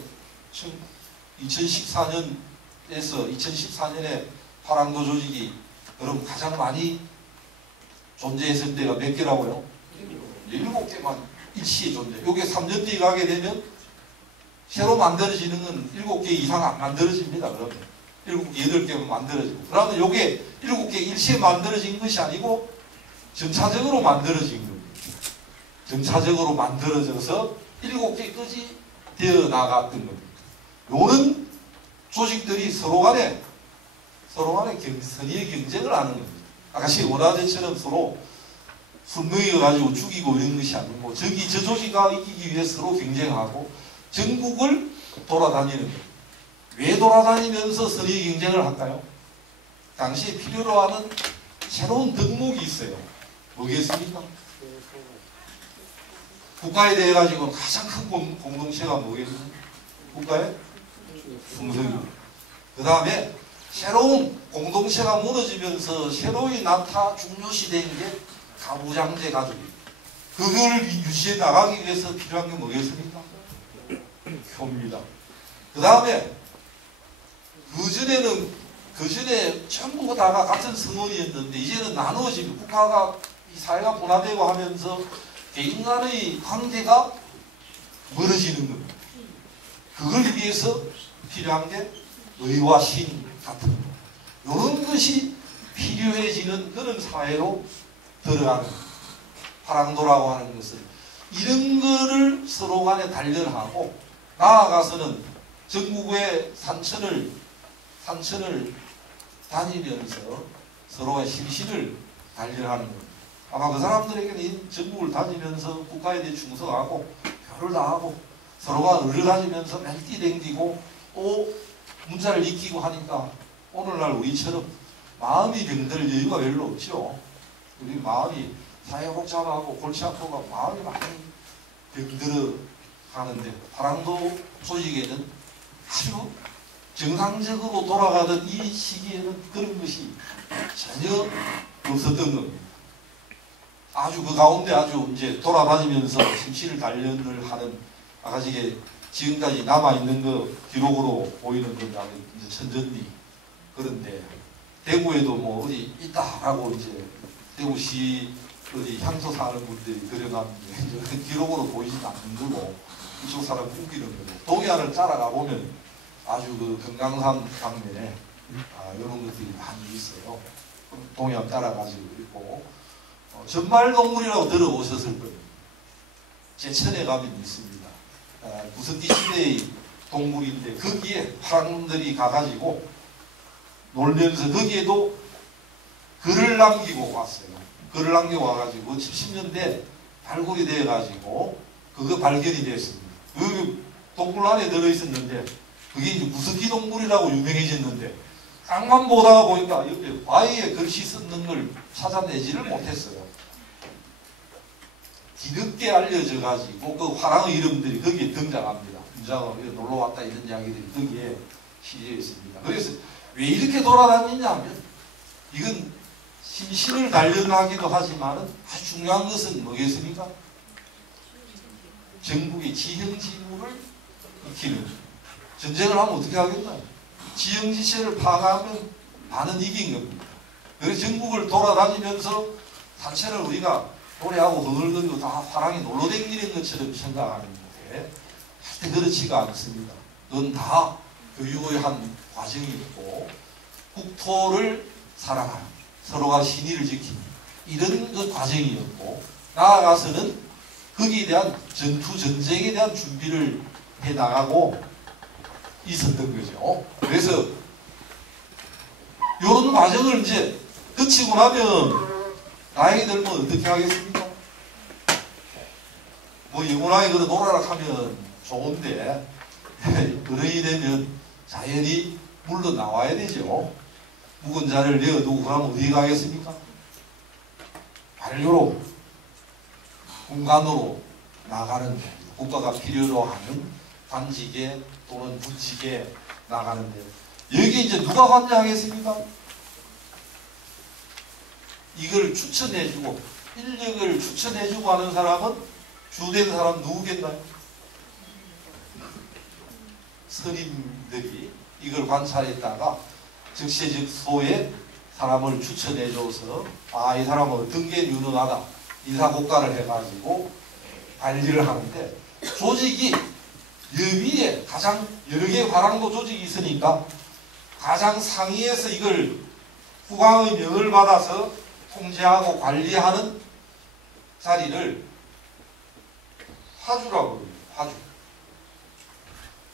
2014년에 화랑도 조직이 여러분 가장 많이 존재했을 때가 몇 개라고요? 7개만 일시에 존재. 요게 3년 뒤에 가게 되면 새로 만들어지는 건 7개 이상 안 만들어집니다. 그러면 7개, 8개만 만들어지고. 그러면 요게 7개 일시에 만들어진 것이 아니고 점차적으로 만들어진 겁니다. 점차적으로 만들어져서 7개까지 되어 나갔던 겁니다. 요런 조직들이 서로 간에 선의의 경쟁을 하는 겁니다. 아까 원화제처럼 서로 순명해가지고 죽이고 이런 것이 아니고 저 조직이 이기기 위해 서로 경쟁하고 전국을 돌아다니는 거예요. 왜 돌아다니면서 선의의 경쟁을 할까요? 당시에 필요로 하는 새로운 덕목이 있어요. 뭐겠습니까? 국가에 대해 가지고 가장 큰 공동체가 뭐겠습니까? 국가의 충성입니다. 그 다음에 새로운 공동체가 무너지면서 새로이 중요시된 게 가부장제 가족입니다. 그걸 유지해 나가기 위해서 필요한 게 뭐겠습니까? 교입니다. 그 다음에 그 전에 전부 다가 같은 성원이었는데 이제는 나누어지고 국가가 이 사회가 분화되고 하면서 개인 간의 관계가 멀어지는 겁니다. 그걸 위해서 필요한 게 의와 신 같은 거. 이런 것이 필요해지는 그런 사회로 들어가는 화랑도라고 하는 것은 이런 거를 서로 간에 단련하고 나아가서는 전국의 산천을 다니면서 서로가 심신을 단련하는 겁니다. 아마 그 사람들에게는 이 전국을 다니면서 국가에 대해 충성하고 별을 다하고 서로가 어려다니면서 멜띠 댕기고 또 문자를 익히고 하니까 오늘날 우리처럼 마음이 병들 여유가 별로 없죠. 우리 마음이 사회가 복잡하고 골치 아프고 마음이 많이 병들어 가는데 화랑도 조직에는 아주 정상적으로 돌아가던 이 시기에는 그런 것이 전혀 없었던 겁니다. 아주 그 가운데 아주 이제 돌아다니면서 심신을 단련을 하는 아가지게 지금까지 남아있는 거 기록으로 보이는 건 이제 천전리. 그런데 대구에도 뭐 어디 있다라고 이제 대구시 어디 향소 사는 분들이 그려놨는데 기록으로 보이진 않는 거고 이쪽 사람 꿈기는 거고 동해안을 따라가 보면 아주 그 금강산 방면에 이런 것들이 많이 있어요. 동해안 따라가지고 있고 전말동굴이라고 들어보셨을 겁니다. 제천에 가면 있습니다. 구석기 시대의 동굴인데 거기에 화랑들이 가가지고 놀면서 거기에도 글을 남기고 왔어요. 글을 남기고 와가지고 70년대 발굴이 돼가지고 그거 발견이 됐습니다. 그 동굴 안에 들어있었는데 그게 이제 구석기 동굴이라고 유명해졌는데 땅만 보다가 보니까 옆에 바위에 글씨 쓰는 걸 찾아내지를 못했어요. 뒤늦게 알려져 가지고 그 화랑의 이름들이 거기에 등장합니다. 문자가 놀러 왔다 이런 이야기들이 거기에 실려 있습니다. 그래서 왜 이렇게 돌아다니냐 하면 이건 심신을 단련하기도 하지만 아주 중요한 것은 뭐겠습니까? 전국의 지형지물을 익히는 전쟁을 하면 어떻게 하겠나요? 지형지체를 파악하면 나는 이긴 겁니다. 그래서 전국을 돌아다니면서 산천을 우리가 노래하고 흥얼거리고 다 화랑이 놀러 다니는 것처럼 생각하는데 절대 그렇지가 않습니다. 그건 다 교육의 한 과정이었고 국토를 사랑하는 서로가 신의를 지키는 이런 그 과정이었고 나아가서는 거기에 대한 전투 전쟁에 대한 준비를 해나가고 있었던 거죠. 그래서 이런 과정을 이제 거치고 나면 나이 들면 어떻게 하겠습니까? 뭐 영원하게 그래 놀아라 하면 좋은데 어른이 되면 자연히 물러나와야 되죠. 묵은 자를 내어두고 그러면 어디 가겠습니까? 반려로 공간으로 나가는 국가가 필요로 하는 단직에 또는 부직에 나가는데 여기 이제 누가 관여하겠습니까? 이걸 추천해주고 인력을 추천해주고 하는 사람은 주된 사람 누구겠나요? 스님들이 이걸 관찰했다가 적시적소에 사람을 추천해줘서 이 사람은 어떤 게 유능하다 인사고과를 해가지고 관리를 하는데 조직이 여위에 가장 여러 개의 화랑도 조직이 있으니까 가장 상위에서 이걸 국왕의 명을 받아서 통제하고 관리하는 자리를 화주라고 합니다.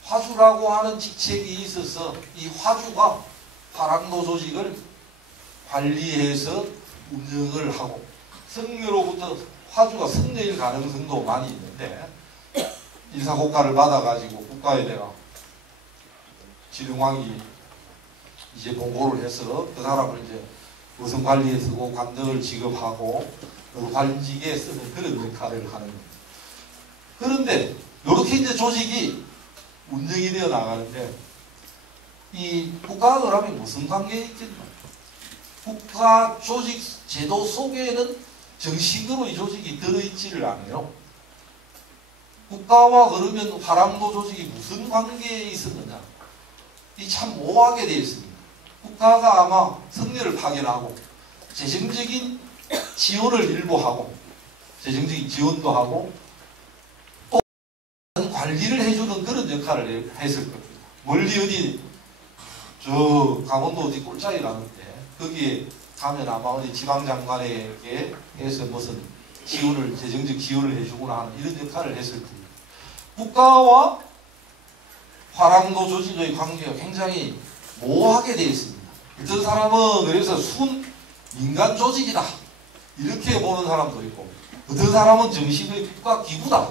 화주라고 하는 직책이 있어서 이 화주가 화랑도 조직을 관리해서 운영을 하고 성녀로부터 화주가 성녀일 가능성도 많이 있는데 인사고과를 받아가지고 국가에다가 지령왕이 이제 보고를 해서 그 사람을 이제 우선 관리에 쓰고 관덕을 지급하고 관직에 쓰는 그런 역할을 하는 겁니다. 그런데 이렇게 이제 조직이 운영이 되어 나가는데 이 국가와 그람이 무슨 관계에 있겠나? 국가 조직 제도 속에는 정식으로 이 조직이 들어있지를 않아요. 국가와 그러면 화랑도 조직이 무슨 관계에 있었느냐? 이 참 모호하게 되어 있습니다. 국가가 아마 성녀를 파견하고 재정적인 지원을 일부 하고 재정적인 지원도 하고 또 관리를 해주는 그런 역할을 했을 겁니다. 멀리 어디 저 강원도 어디 꼴짜기 가는데 거기에 가면 아마 어디 지방장관에게 해서 무슨 기운을, 재정적 기운을 해주거나 하는 이런 역할을 했을 텐데, 국가와 화랑도 조직의 관계가 굉장히 모호하게 되어 있습니다. 어떤 사람은 그래서 민간 조직이다 이렇게 보는 사람도 있고, 어떤 사람은 정식의 국가기구다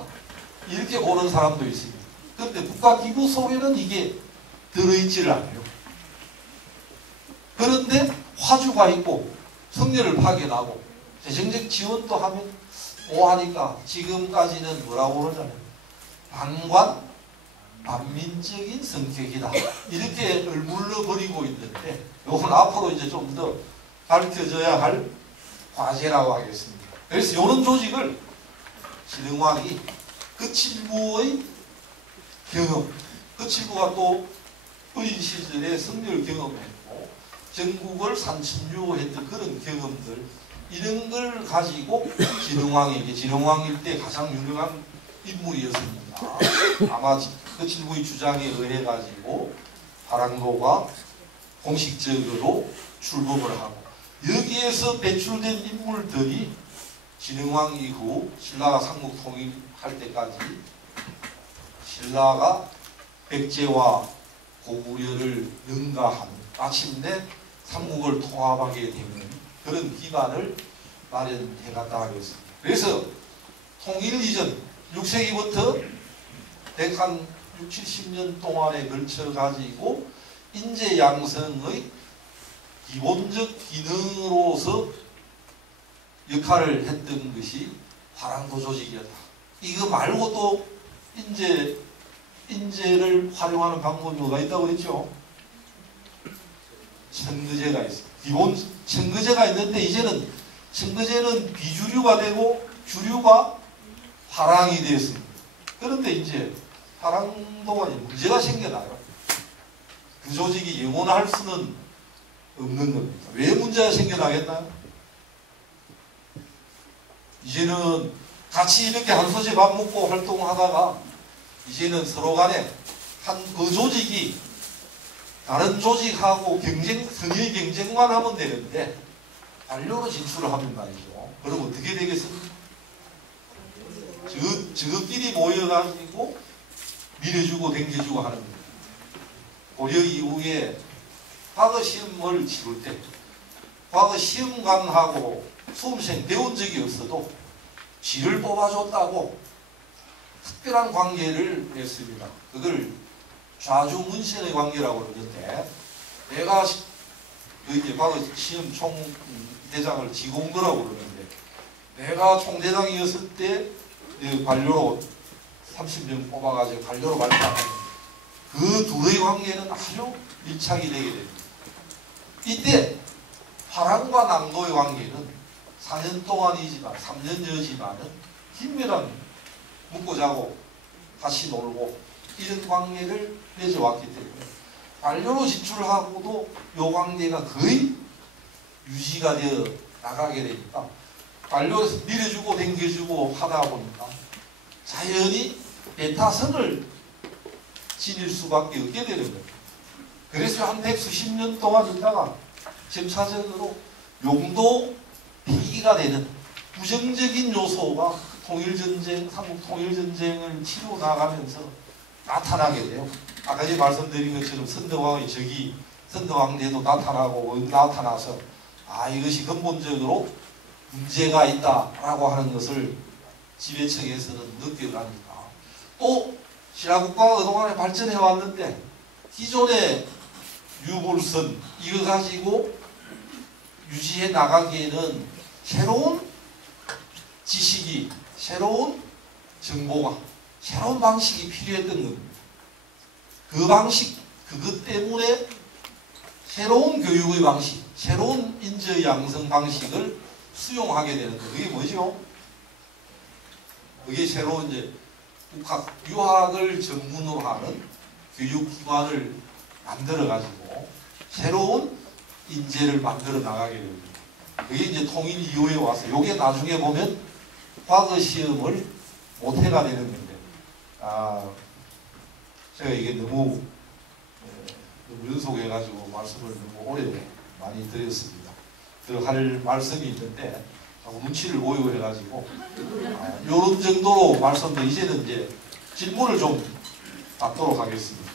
이렇게 보는 사람도 있습니다. 그런데 국가기구 속에는 이게 들어있지를 않아요. 그런데 화주가 있고 성렬을 파견하고 재정적 지원도 하면 뭐하니까 지금까지는 뭐라고 그러잖아요. 반관, 반민적인 성격이다 이렇게 얼물러 버리고 있는데, 이건 앞으로 이제 좀 더 밝혀져야 할 과제라고 하겠습니다. 그래서 이런 조직을 신흥왕이 거칠부의 경험, 거칠부가 또 어린 시절에 성렬 경험했고 전국을 산천유했던 그런 경험들, 이런 걸 가지고 진흥왕에게, 진흥왕일 때 가장 유명한 인물이었습니다. 아마 거칠부의 주장에 의해 가지고 화랑도가 공식적으로 출범을 하고, 여기에서 배출된 인물들이 진흥왕 이후 신라가 삼국 통일할 때까지 신라가 백제와 고구려를 능가한, 마침내 삼국을 통합하게 되는 그런 기반을 마련해갔다 하겠습니다. 그래서 통일 이전 6세기부터 160, 70년 동안에 걸쳐 가지고 인재 양성의 기본적 기능으로서 역할을 했던 것이 화랑도 조직이었다. 이거 말고 또 인재를 활용하는 방법이 뭐가 있다고 그랬죠? 천거제가 있습니다. 기본 천거제가 있는데, 이제는 천거제는 비주류가 되고 주류가 화랑이 되었습니다. 그런데 이제 화랑도가 문제가 생겨나요. 그 조직이 영원할 수는 없는 겁니다. 왜 문제가 생겨나겠나요? 이제는 같이 이렇게 한 소재 밥 먹고 활동하다가 이제는 서로 간에 그 조직이 다른 조직하고 선의 경쟁만 하면 되는데, 관료로 진출을 하면 말이죠. 그럼 어떻게 되겠습니까? 저끼리 모여가지고 밀어주고 댕겨주고 하는 겁니다. 고려 이후에 과거 시험을 치를 때 과거 시험관하고 수험생 배운 적이 없어도 쥐를 뽑아줬다고 특별한 관계를 맺습니다. 그걸 좌주문신의 관계라고 그러는데, 내가 이제 과거 시험 총대장을 지고 온 거라고 그러는데, 내가 총대장이었을 때 관료로 30명 뽑아가지고 관료로 발탁하는 그 둘의 관계는 아주 밀착이 되게 됩니다. 이때 화랑과 남도의 관계는 4년 동안이지만 3년여지만은 긴밀한 묵고 자고 같이 놀고 이런 관계를 맺어왔기 때문에 관료로 진출하고도 이 관계가 거의 유지가 되어 나가게 되니까, 관료에서 밀어주고 댕겨주고 하다 보니까 자연히 배타성을 지닐 수밖에 없게 되는 거예요. 그래서 한 100수십 년 동안 있다가 점차적으로 용도 폐기가 되는 부정적인 요소가 통일전쟁, 삼국통일전쟁을 치러 나가면서 나타나게 돼요. 아까 제가 말씀드린 것처럼 선덕왕의 적이 선덕왕대도 나타나서 이것이 근본적으로 문제가 있다라고 하는 것을 지배청에서는 느껴가니까, 또 신라국가가 그동안에 발전해 왔는데 기존의 유불선 이거 가지고 유지해 나가기에는 새로운 지식이, 새로운 정보가, 새로운 방식이 필요했던 겁니다. 그 방식, 그것 때문에 새로운 교육의 방식, 새로운 인재 양성 방식을 수용하게 되는 거예요. 그게 뭐죠? 그게 새로운 이제 유학을 전문으로 하는 교육기관을 만들어가지고 새로운 인재를 만들어 나가게 됩니다. 그게 이제 통일 이후에 와서, 요게 나중에 보면 과거 시험을 모태가 되는 건데, 제가 이게 너무 연속해가지고 말씀을 너무 오래 많이 드렸습니다. 더 할 말씀이 있는데 자꾸 눈치를 보이고 해가지고 이런 정도로 말씀도 이제는 이제 질문을 좀 받도록 하겠습니다.